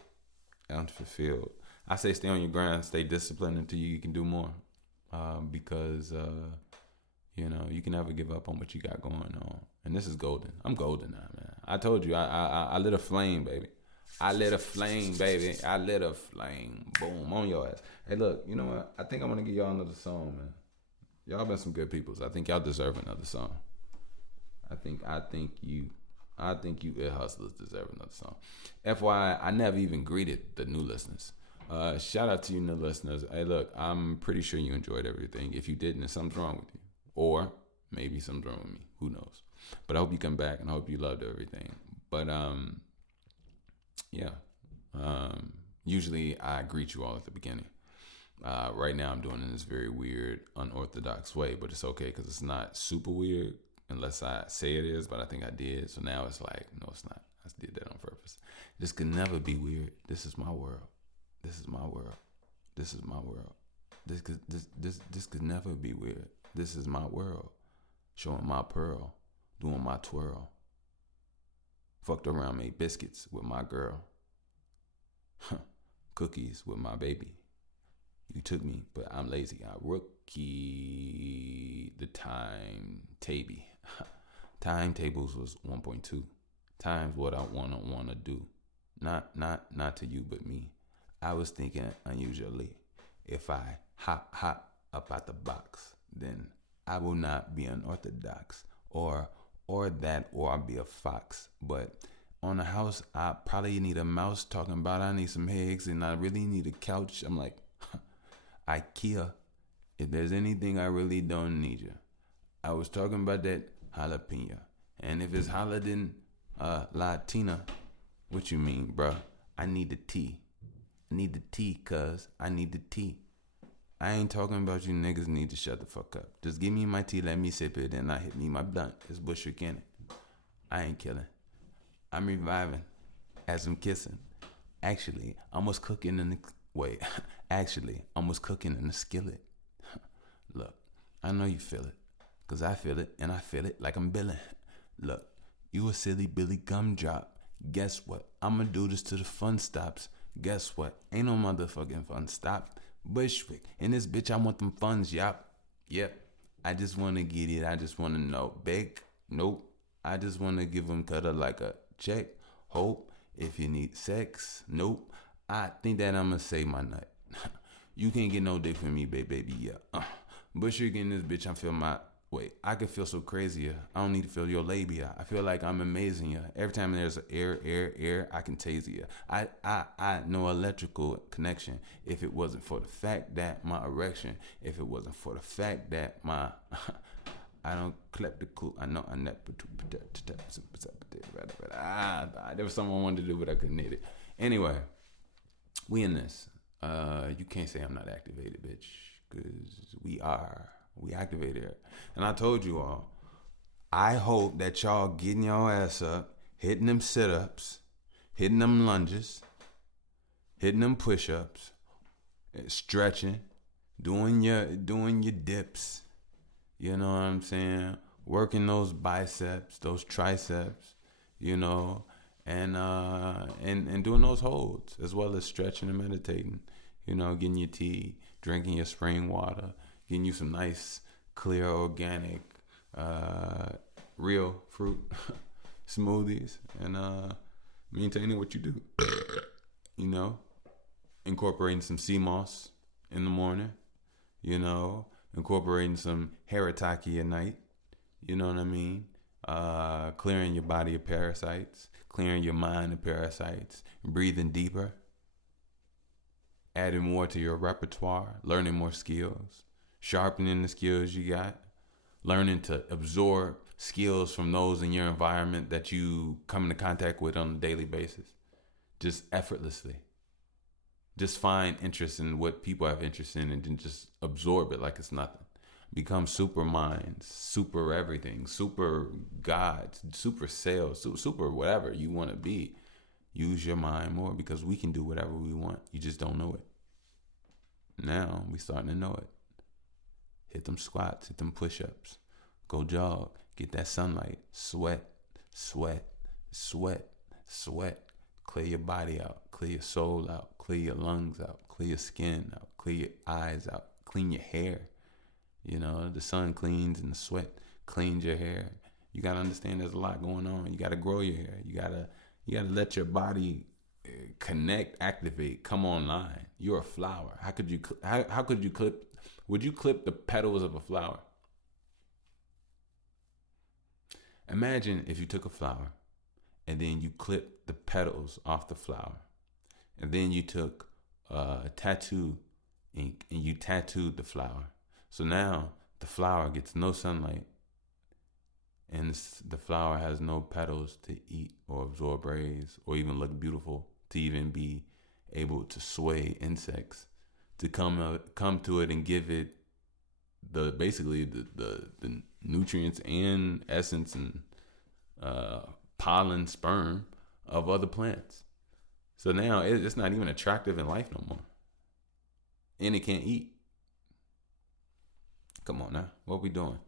I say stay on your grind, stay disciplined until you can do more. Because, you know, you can never give up on what you got going on. And this is golden. I'm golden now, man. I told you, I lit a flame, baby. I lit a flame, baby. I lit a flame. Boom, on your ass. Hey, look, you know what? I think I'm going to give y'all another song, man. Y'all been some good peoples. I think y'all deserve another song. I think you ear hustlers deserve another song. FYI, I never even greeted the new listeners. Shout out to you new listeners. Hey, look, I'm pretty sure you enjoyed everything. If you didn't, there's something wrong with you. Or maybe something wrong with me. Who knows? But I hope you come back, and I hope you loved everything. But, yeah. Usually I greet you all at the beginning. Right now I'm doing it in this very weird, unorthodox way, but it's okay because it's not super weird unless I say it is, but I think I did. So now it's like, no, it's not. I did that on purpose. This could never be weird. This is my world. This is my world. This is my world. This could never be weird. This is my world. Showing my pearl, doing my twirl. Fucked around, made biscuits with my girl. Cookies with my baby. You took me, but I'm lazy. I rookie the timetables was 1.2 times what I wanna do. Not to you, but me. I was thinking unusually. If I hop up out the box, then I will not be unorthodox, or I'll be a fox. But on the house, I probably need a mouse. Talking about I need some eggs and I really need a couch. I'm like, IKEA. If there's anything I really don't need you. I was talking about that jalapeno, and if it's holla then Latina, what you mean, bruh? I need the tea. I need the tea, cuz I need the tea. I ain't talking about you niggas need to shut the fuck up. Just give me my tea, let me sip it, and I hit me my blunt. It's Bush Cannon. I ain't killing. I'm reviving as I'm kissing. Actually, I was cooking in the skillet. Look, I know you feel it, cause I feel it, and I feel it like I'm billing. Look, you a silly Billy gumdrop. Guess what? I'ma do this till the fun stops. Guess what? Ain't no motherfucking fun stop. Bushwick. In this bitch, I want them funds, yep. I just want to get it. I just want to know. Big? Nope. I just want to give them cutter like a check. Hope. If you need sex? Nope. I think that I'm going to save my nut. You can't get no dick from me, baby. Yeah. Bushwick in this bitch, I feel my... Wait, I can feel so crazy. I don't need to feel your labia. I feel like I'm amazing. Yeah. Every time there's an air, I can tase you. I no electrical connection. If it wasn't for the fact that my erection, if it wasn't for the fact that my, I don't kleptical. I know I never. There was something I wanted to do, but I couldn't hit it. Anyway, we in this. You can't say I'm not activated, bitch, because we are. We activated it. And I told you all, I hope that y'all getting your ass up, hitting them sit-ups, hitting them lunges, hitting them push-ups, stretching, doing your dips. You know what I'm saying? Working those biceps, those triceps, you know, and doing those holds, as well as stretching and meditating. You know, getting your tea, drinking your spring water, getting you some nice, clear, organic, real fruit smoothies, and maintaining what you do. You know, incorporating some sea moss in the morning. You know, incorporating some haritaki at night. You know what I mean? Clearing your body of parasites, clearing your mind of parasites, breathing deeper, adding more to your repertoire, learning more skills. Sharpening the skills you got, learning to absorb skills from those in your environment that you come into contact with on a daily basis, just effortlessly. Just find interest in what people have interest in and then just absorb it like it's nothing. Become super minds, super everything, super gods, super sales, super whatever you want to be. Use your mind more, because we can do whatever we want. You just don't know it. Now we starting to know it. Hit them squats, hit them push-ups, go jog, get that sunlight, sweat, clear your body out, clear your soul out, clear your lungs out, clear your skin out, clear your eyes out, clean your hair. You know, the sun cleans and the sweat cleans your hair. You got to understand there's a lot going on. You got to grow your hair. You got to let your body connect, activate, come online. You're a flower. How could you clip? Would you clip the petals of a flower? Imagine if you took a flower and then you clipped the petals off the flower, and then you took tattoo ink and you tattooed the flower. So now the flower gets no sunlight, and the flower has no petals to eat or absorb rays or even look beautiful, to even be able to sway insects to come to it and give it the nutrients and essence and pollen, sperm of other plants. So now it's not even attractive in life no more, and it can't eat. Come on now. What we doing?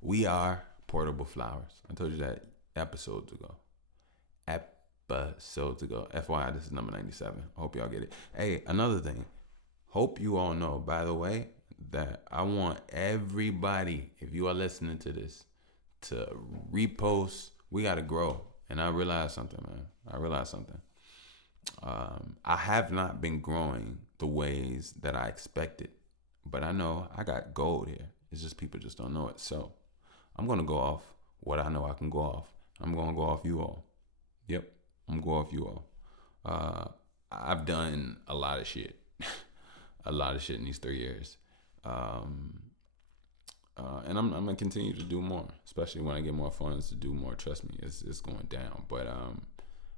We are Portable Flowers. I told you that episodes ago. FYI, this is number 97. I hope y'all get it. Hey, another thing. Hope you all know, by the way, that I want everybody, if you are listening to this, to repost. We got to grow. And I realized something, man. I have not been growing the ways that I expected. But I know I got gold here. It's just people just don't know it. So I'm going to go off what I know I can go off. I'm going to go off you all. Yep, I'm going to go off you all. I've done a lot of shit. A lot of shit in these 3 years. And I'm going to continue to do more, especially when I get more funds to do more. Trust me, it's going down. But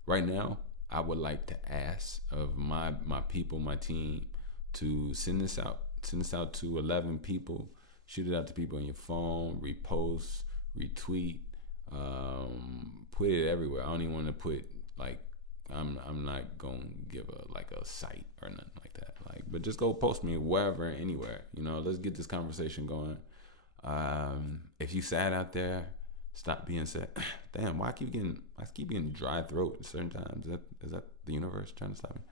right now, I would like to ask of my people, my team, to send this out. Send this out to 11 people. Shoot it out to people on your phone. Repost, retweet, put it everywhere. I don't even want to put like I'm not gonna give a site or nothing like that. But just go post me wherever, anywhere. Let's get this conversation going. If you sad out there, stop being sad. Damn, I keep getting dry throat at certain times. Is that the universe trying to stop me?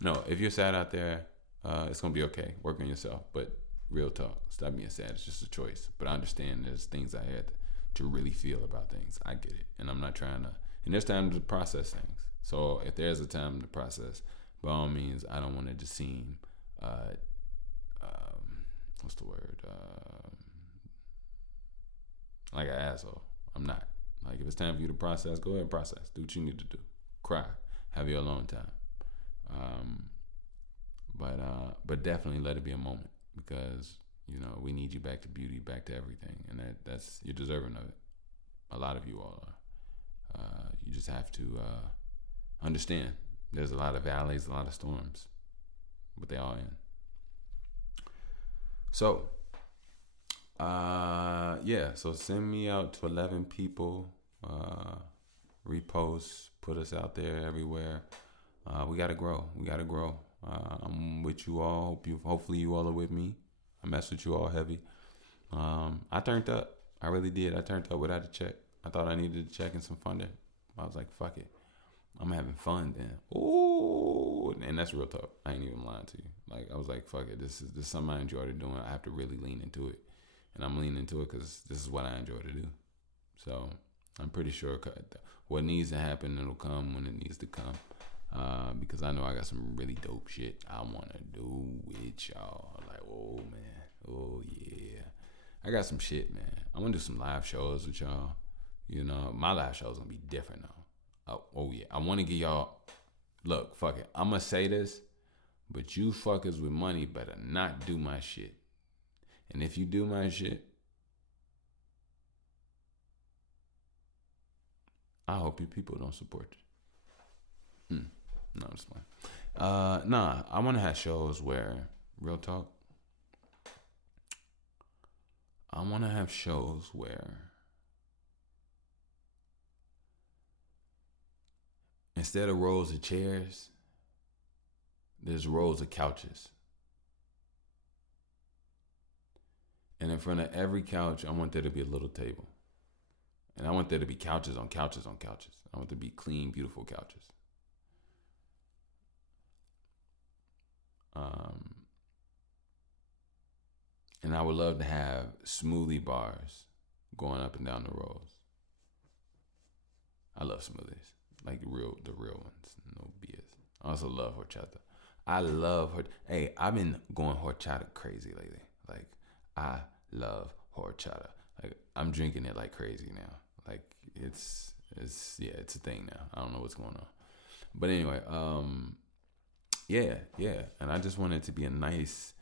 No, if you're sad out there, it's gonna be okay. Work on yourself. But real talk, stop being sad. It's just a choice. But I understand there's things I had to really feel about things. I get it, and I'm not trying to. And there's time to process things. So if there's a time to process, by all means, I don't want to just seem, what's the word? Like an asshole. I'm not. Like, if it's time for you to process, go ahead and process. Do what you need to do. Cry. Have your alone time. But definitely let it be a moment, because we need you back to beauty, back to everything, and that's you're deserving of it. A lot of you all are. You just have to understand. There's a lot of valleys, a lot of storms, but they all end. So, so send me out to 11 people. Repost, put us out there everywhere. We gotta grow. I'm with you all. Hopefully you all are with me. I mess with you all heavy. I turned up. I really did. I turned up without a check. I thought I needed a check and some funding. I was like, fuck it. I'm having fun then. Ooh, and that's real talk. I ain't even lying to you. Like, I was like, fuck it. This is something I enjoy doing. I have to really lean into it. And I'm leaning into it because this is what I enjoy to do. So I'm pretty sure what needs to happen, it'll come when it needs to come. Because I know I got some really dope shit I want to do with y'all. Like, oh, man. Oh, yeah. I got some shit, man. I want to do some live shows with y'all. My live show's going to be different now. Oh, yeah. I want to get y'all... Look, fuck it. I'm going to say this, but you fuckers with money better not do my shit. And if you do my shit, I hope your people don't support you. No, I'm just playing. I want to have shows where, real talk, I want to have shows where instead of rows of chairs, there's rows of couches. And in front of every couch, I want there to be a little table. And I want there to be couches on couches on couches. I want there to be clean, beautiful couches. And I would love to have smoothie bars going up and down the rows. I love smoothies, like the real ones, no BS. I also love horchata. I love Hey, I've been going horchata crazy lately. Like, I love horchata. Like, I'm drinking it like crazy now. Like, it's a thing now. I don't know what's going on, but anyway, yeah. And I just want it to be a nice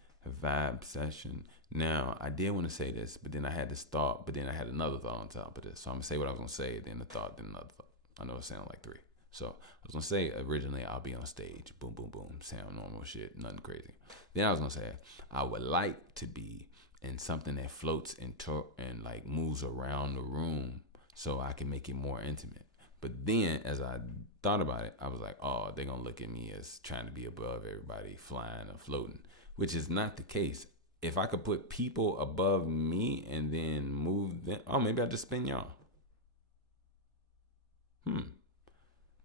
vibe session. Now, I did want to say this, but then I had this thought, but then I had another thought on top of this. So I'm gonna say what I was gonna say, then the thought, then another thought. I know it sounded like three. So I was gonna say originally I'll be on stage, boom, boom, boom, sound normal shit, nothing crazy. Then I was gonna say I would like to be in something that floats and like moves around the room, so I can make it more intimate. But then as I thought about it, I was like, oh, they're gonna look at me as trying to be above everybody, flying or floating, which is not the case. if I could put people above me and then move them, maybe I just spin y'all.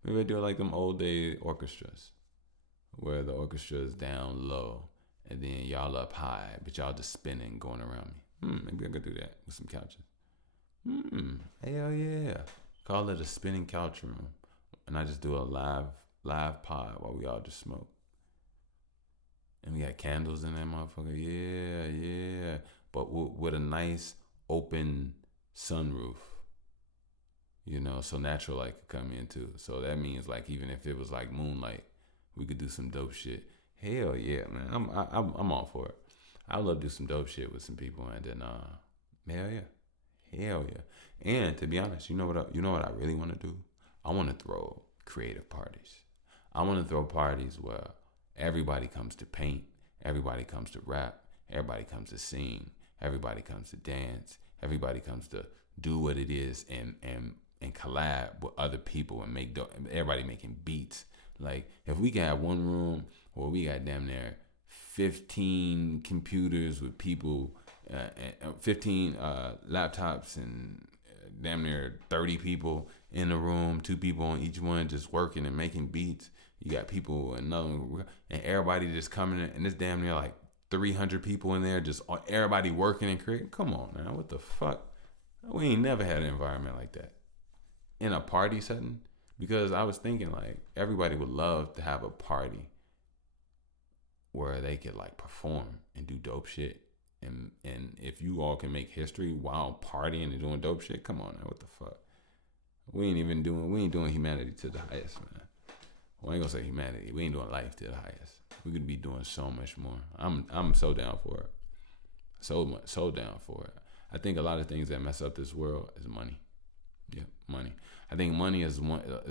Maybe I do it like them old day orchestras, where the orchestra is down low and then y'all up high, but y'all just spinning, going around me. Maybe I could do that with some couches. Hell yeah. Call it a spinning couch room. And I just do a live pod while we all just smoke. And we got candles in that motherfucker. Yeah. But with a nice open sunroof. You know, so natural light could come in too. So that means like even if it was like moonlight, we could do some dope shit. Hell yeah, man. I'm all for it. I love to do some dope shit with some people, and then hell yeah. And to be honest, you know what I really want to do? I want to throw creative parties. I want to throw parties where everybody comes to paint, everybody comes to rap, everybody comes to sing, everybody comes to dance, everybody comes to do what it is and collab with other people and make dope, everybody making beats. Like if we can have one room where we got damn near 15 computers with people, 15 laptops and damn near 30 people in the room, 2 people on each one just working and making beats. You got people in another one, and everybody just coming in, and it's damn near like 300 people in there, just everybody working and creating. Come on, man, what the fuck? We ain't never had an environment like that in a party setting. Because I was thinking like everybody would love to have a party where they could like perform and do dope shit. And if you all can make history while partying and doing dope shit, come on, man, what the fuck? We ain't doing humanity to the highest, man. Well, I ain't gonna say humanity. We ain't doing life to the highest. We could be doing so much more. I'm so down for it. So down for it. I think a lot of things that mess up this world is money. Yeah, money. I think money is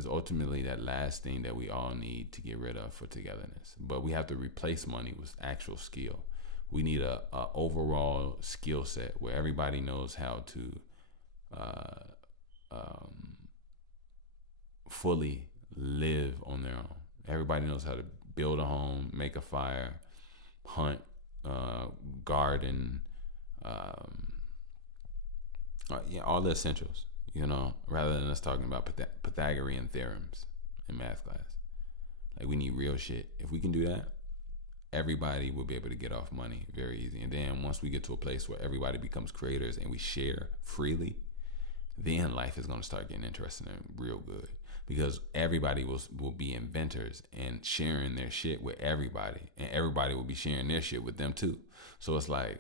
ultimately that last thing that we all need to get rid of for togetherness. But we have to replace money with actual skill. We need a overall skill set where everybody knows how to fully live on their own. Everybody knows how to build a home, make a fire, hunt, garden, all the essentials. You know, rather than us talking about Pythagorean theorems in math class. Like, we need real shit. If we can do that, everybody will be able to get off money very easy. And then once we get to a place where everybody becomes creators and we share freely, then life is going to start getting interesting and real good. Because everybody will be inventors and sharing their shit with everybody. And everybody will be sharing their shit with them too. So it's like,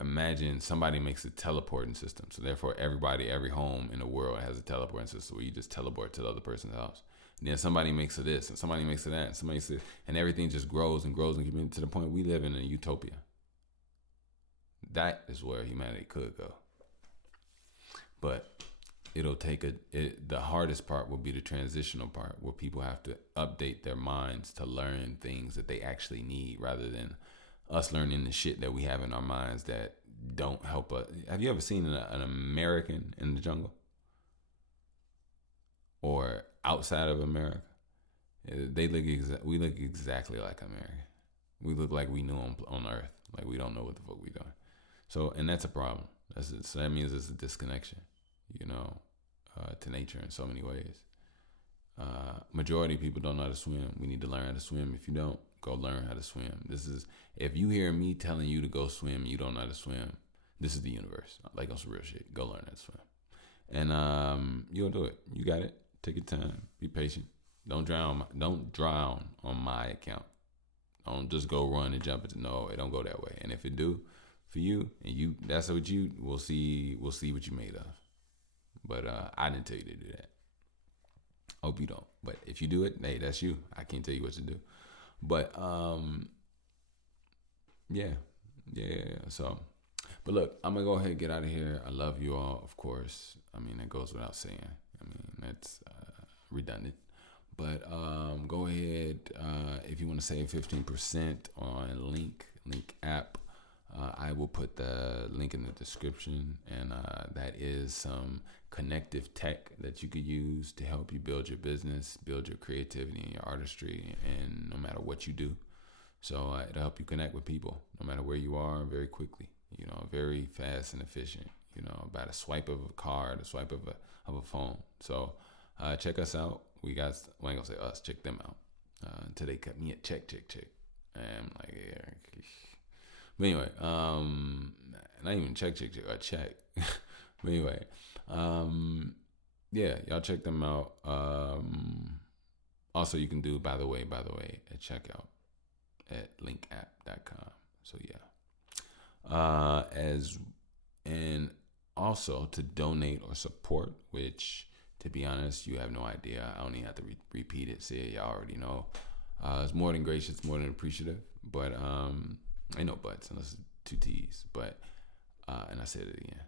imagine somebody makes a teleporting system. So therefore, every home in the world has a teleporting system where you just teleport to the other person's house. And then somebody makes of this, and somebody makes of that, and somebody says, and everything just grows and grows and to the point we live in a utopia. That is where humanity could go. But it'll take the hardest part will be the transitional part, where people have to update their minds to learn things that they actually need, rather than us learning the shit that we have in our minds that don't help us. Have you ever seen an American in the jungle? Or outside of America? We look exactly like America. We look like we knew on Earth. Like we don't know what the fuck we doing. So, and that's a problem. So that means it's a disconnection, you know, to nature in so many ways. Majority of people don't know how to swim. We need to learn how to swim. If you don't, go learn how to swim. If you hear me telling you to go swim, you don't know how to swim, this is the universe. Like on some real shit. Go learn how to swim. And you'll do it. You got it. Take your time. Be patient. Don't drown on my account. Don't just go run and jump into. No, it don't go that way. And if it do for you, and that's what we'll see what you made of. But I didn't tell you to do that. Hope you don't. But if you do it, hey, that's you. I can't tell you what to do. But yeah. So, but look, I'm gonna go ahead and get out of here. I love you all, of course. I mean, that goes without saying. I mean, that's redundant. But go ahead if you want to save 15% on Link app. I will put the link in the description, and that is some connective tech that you could use to help you build your business, build your creativity and your artistry, and no matter what you do. So it'll help you connect with people no matter where you are very quickly, very fast and efficient, about a swipe of a card, a swipe of a phone. So check us out. We got, well, I ain't gonna say us, check them out. Until they cut me a check. And I'm like, yeah. But anyway, not even check, a check. But anyway, yeah, y'all check them out. Also, you can do, by the way, at checkout at linkapp.com. So yeah, and also to donate or support, which, to be honest, you have no idea. I don't even have to repeat it. Say it, y'all already know. It's more than gracious, more than appreciative. But ain't no buts unless it's two T's. But and I said it again.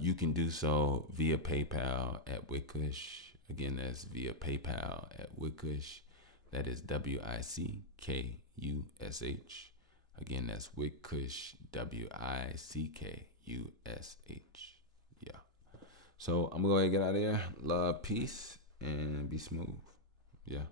You can do so via PayPal at Wickush. Again, that's via PayPal at Wickush. That is WICKUSH. Again, that's Wickush, WICKUSH. Yeah. So I'm going to go ahead and get out of there. Love, peace, and be smooth. Yeah.